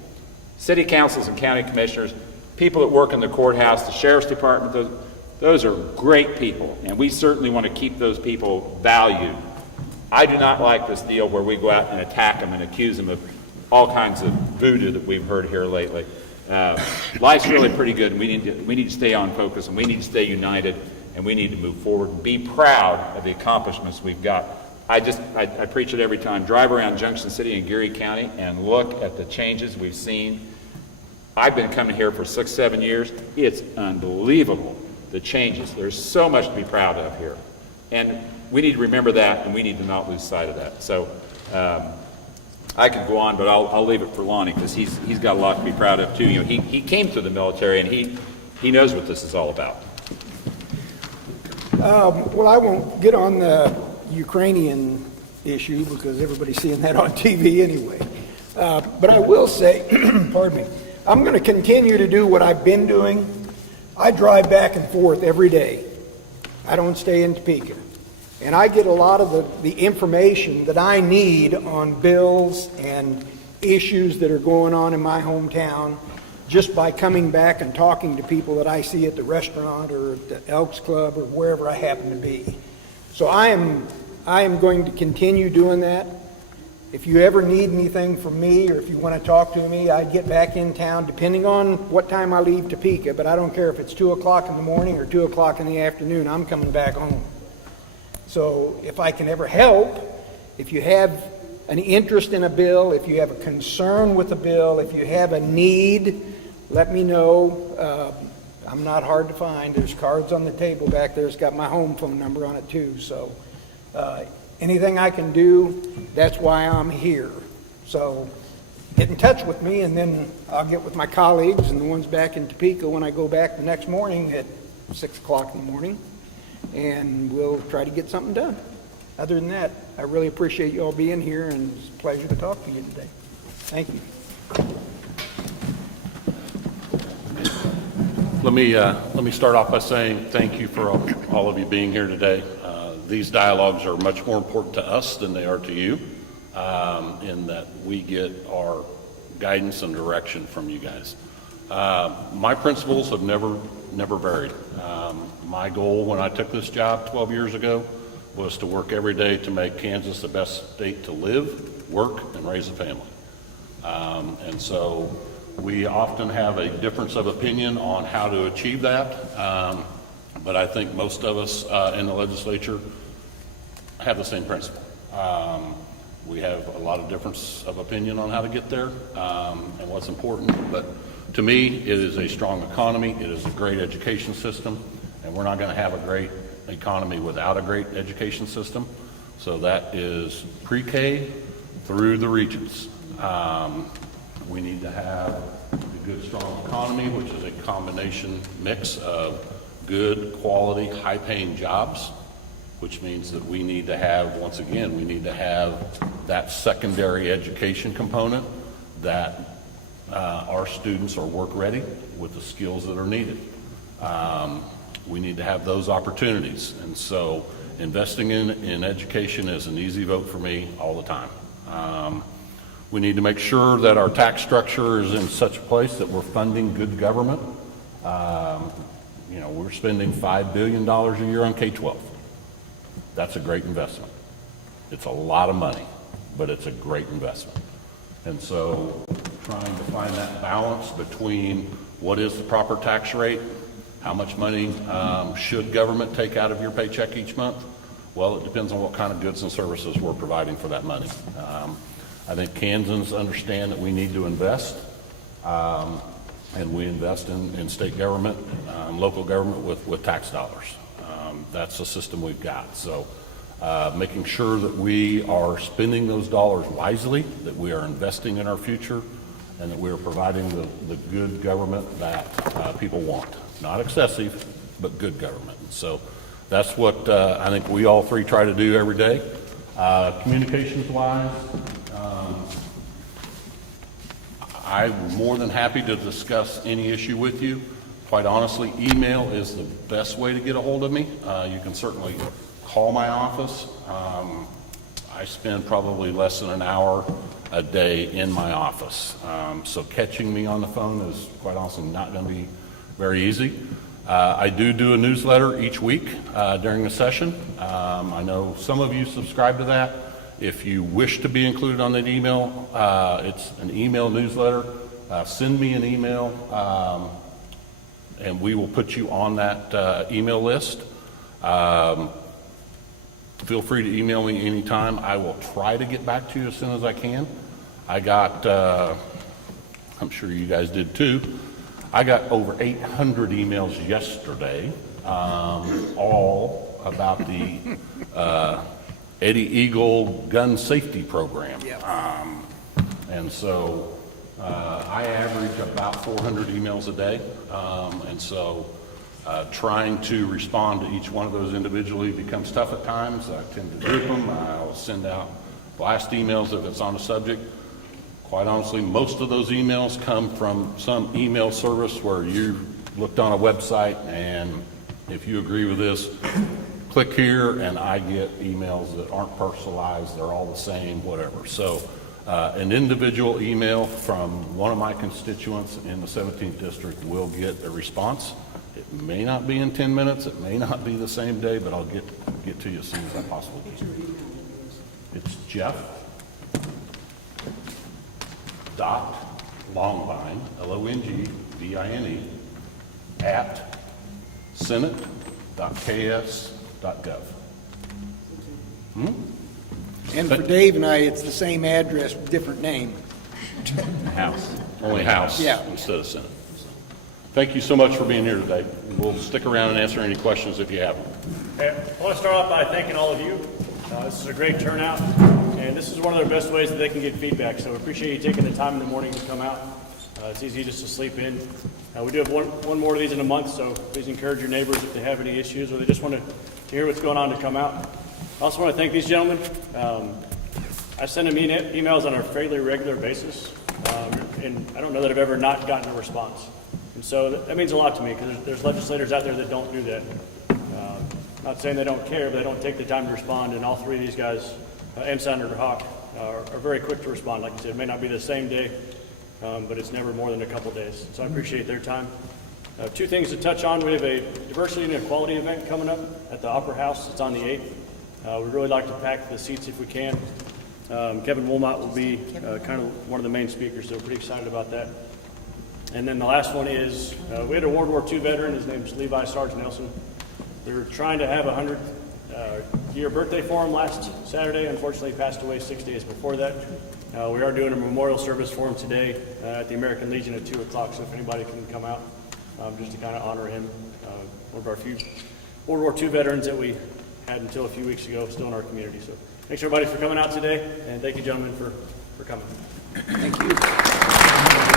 City councils and county commissioners, people that work in the courthouse, the sheriff's department, those are great people, and we certainly want to keep those people valued. I do not like this deal where we go out and attack them and accuse them of all kinds of voodoo that we've heard here lately. Life's really pretty good, and we need to stay on focus, and we need to stay united, and we need to move forward and be proud of the accomplishments we've got. I preach it every time. Drive around Junction City and Geary County and look at the changes we've seen. I've been coming here for 6-7 years. It's unbelievable, the changes. There's so much to be proud of here. And we need to remember that, and we need to not lose sight of that. So I could go on, but I'll leave it for Lonnie, because he's got a lot to be proud of too. You know, he came to the military, and he knows what this is all about. Well, I won't get on the Ukrainian issue because everybody's seeing that on TV anyway. But I will say, pardon me, I'm going to continue to do what I've been doing. I drive back and forth every day. I don't stay in Topeka. And I get a lot of the information that I need on bills and issues that are going on in my hometown just by coming back and talking to people that I see at the restaurant or at the Elks Club or wherever I happen to be. So I am going to continue doing that. If you ever need anything from me, or if you want to talk to me, I get back in town depending on what time I leave Topeka, but I don't care if it's 2 o'clock in the morning or 2 o'clock in the afternoon, I'm coming back home. So if I can ever help, if you have an interest in a bill, if you have a concern with a bill, if you have a need, let me know. I'm not hard to find. There's cards on the table back there. It's got my home phone number on it too. So anything I can do, that's why I'm here. So get in touch with me, and then I'll get with my colleagues and the ones back in Topeka when I go back the next morning at 6 o'clock in the morning, and we'll try to get something done. Other than that, I really appreciate you all being here, and it's a pleasure to talk to you today. Thank you. Let me start off by saying thank you for all of you being here today. These dialogues are much more important to us than they are to you, in that we get our guidance and direction from you guys. My principles have never varied. My goal when I took this job 12 years ago was to work every day to make Kansas the best state to live, work, and raise a family. And so we often have a difference of opinion on how to achieve that, but I think most of us in the legislature have the same principle. We have a lot of difference of opinion on how to get there and what's important, but to me, it is a strong economy, it is a great education system, and we're not going to have a great economy without a great education system. So that is pre-K through the regions. We need to have a good, strong economy, which is a combination mix of good, quality, high-paying jobs, which means that we need to have, once again, we need to have that secondary education component that our students are work-ready with the skills that are needed. We need to have those opportunities, and so investing in education is an easy vote for me all the time. We need to make sure that our tax structure is in such a place that we're funding good government. We're spending $5 billion a year on K-12. That's a great investment. It's a lot of money, but it's a great investment. And so trying to find that balance between what is the proper tax rate, how much money should government take out of your paycheck each month? Well, it depends on what kind of goods and services we're providing for that money. I think Kansans understand that we need to invest, and we invest in state government, local government with tax dollars. That's the system we've got. So making sure that we are spending those dollars wisely, that we are investing in our future, and that we are providing the good government that people want. Not excessive, but good government. So that's what I think we all three try to do every day. Communications-wise, I'm more than happy to discuss any issue with you. Quite honestly, email is the best way to get a hold of me. You can certainly call my office. I spend probably less than an hour a day in my office. So catching me on the phone is quite honestly not going to be very easy. I do a newsletter each week during the session. I know some of you subscribe to that. If you wish to be included on that email, it's an email newsletter. Send me an email, and we will put you on that email list. Feel free to email me anytime. I will try to get back to you as soon as I can. I got, I'm sure you guys did too, I got over 800 emails yesterday, all about the Eddie Eagle gun safety program. And so I average about 400 emails a day. And so trying to respond to each one of those individually becomes tough at times. I tend to group them. I'll send out blast emails if it's on a subject. Quite honestly, most of those emails come from some email service where you looked on a website, and if you agree with this, click here, and I get emails that aren't personalized. They're all the same, whatever. So an individual email from one of my constituents in the 17th district will get a response. It may not be in 10 minutes. It may not be the same day, but I'll get to you as soon as I possibly can. It's Jeff Longvine, Longvine, at senate.ks.gov. And for Dave and I, it's the same address, different name. House. Only House instead of Senate. Thank you so much for being here today. We'll stick around and answer any questions if you have them. Okay, I want to start off by thanking all of you. This is a great turnout, and this is one of the best ways that they can get feedback. So we appreciate you taking the time in the morning to come out. It's easy just to sleep in. We do have one more of these in a month, so please encourage your neighbors if they have any issues or they just want to hear what's going on to come out. I also want to thank these gentlemen. I send them emails on a fairly regular basis, and I don't know that I've ever not gotten a response. And so that means a lot to me because there's legislators out there that don't do that. Not saying they don't care, but they don't take the time to respond, and all three of these guys, and Senator Hawk, are very quick to respond. Like I said, it may not be the same day, but it's never more than a couple days. So I appreciate their time. Two things to touch on. We have a diversity and equality event coming up at the Opera House. It's on the 8th. We'd really like to pack the seats if we can. Kevin Wilmot will be kind of one of the main speakers, so we're pretty excited about that. And then the last one is, we had a World War II veteran. His name's Levi Sarge Nelson. They're trying to have a 100-year birthday for him last Saturday. Unfortunately, he passed away 6 days before that. We are doing a memorial service for him today at the American Legion at 2 o'clock, so if anybody can come out just to kind of honor him. One of our few World War II veterans that we had until a few weeks ago still in our community. So thanks everybody for coming out today, and thank you gentlemen for coming. Thank you.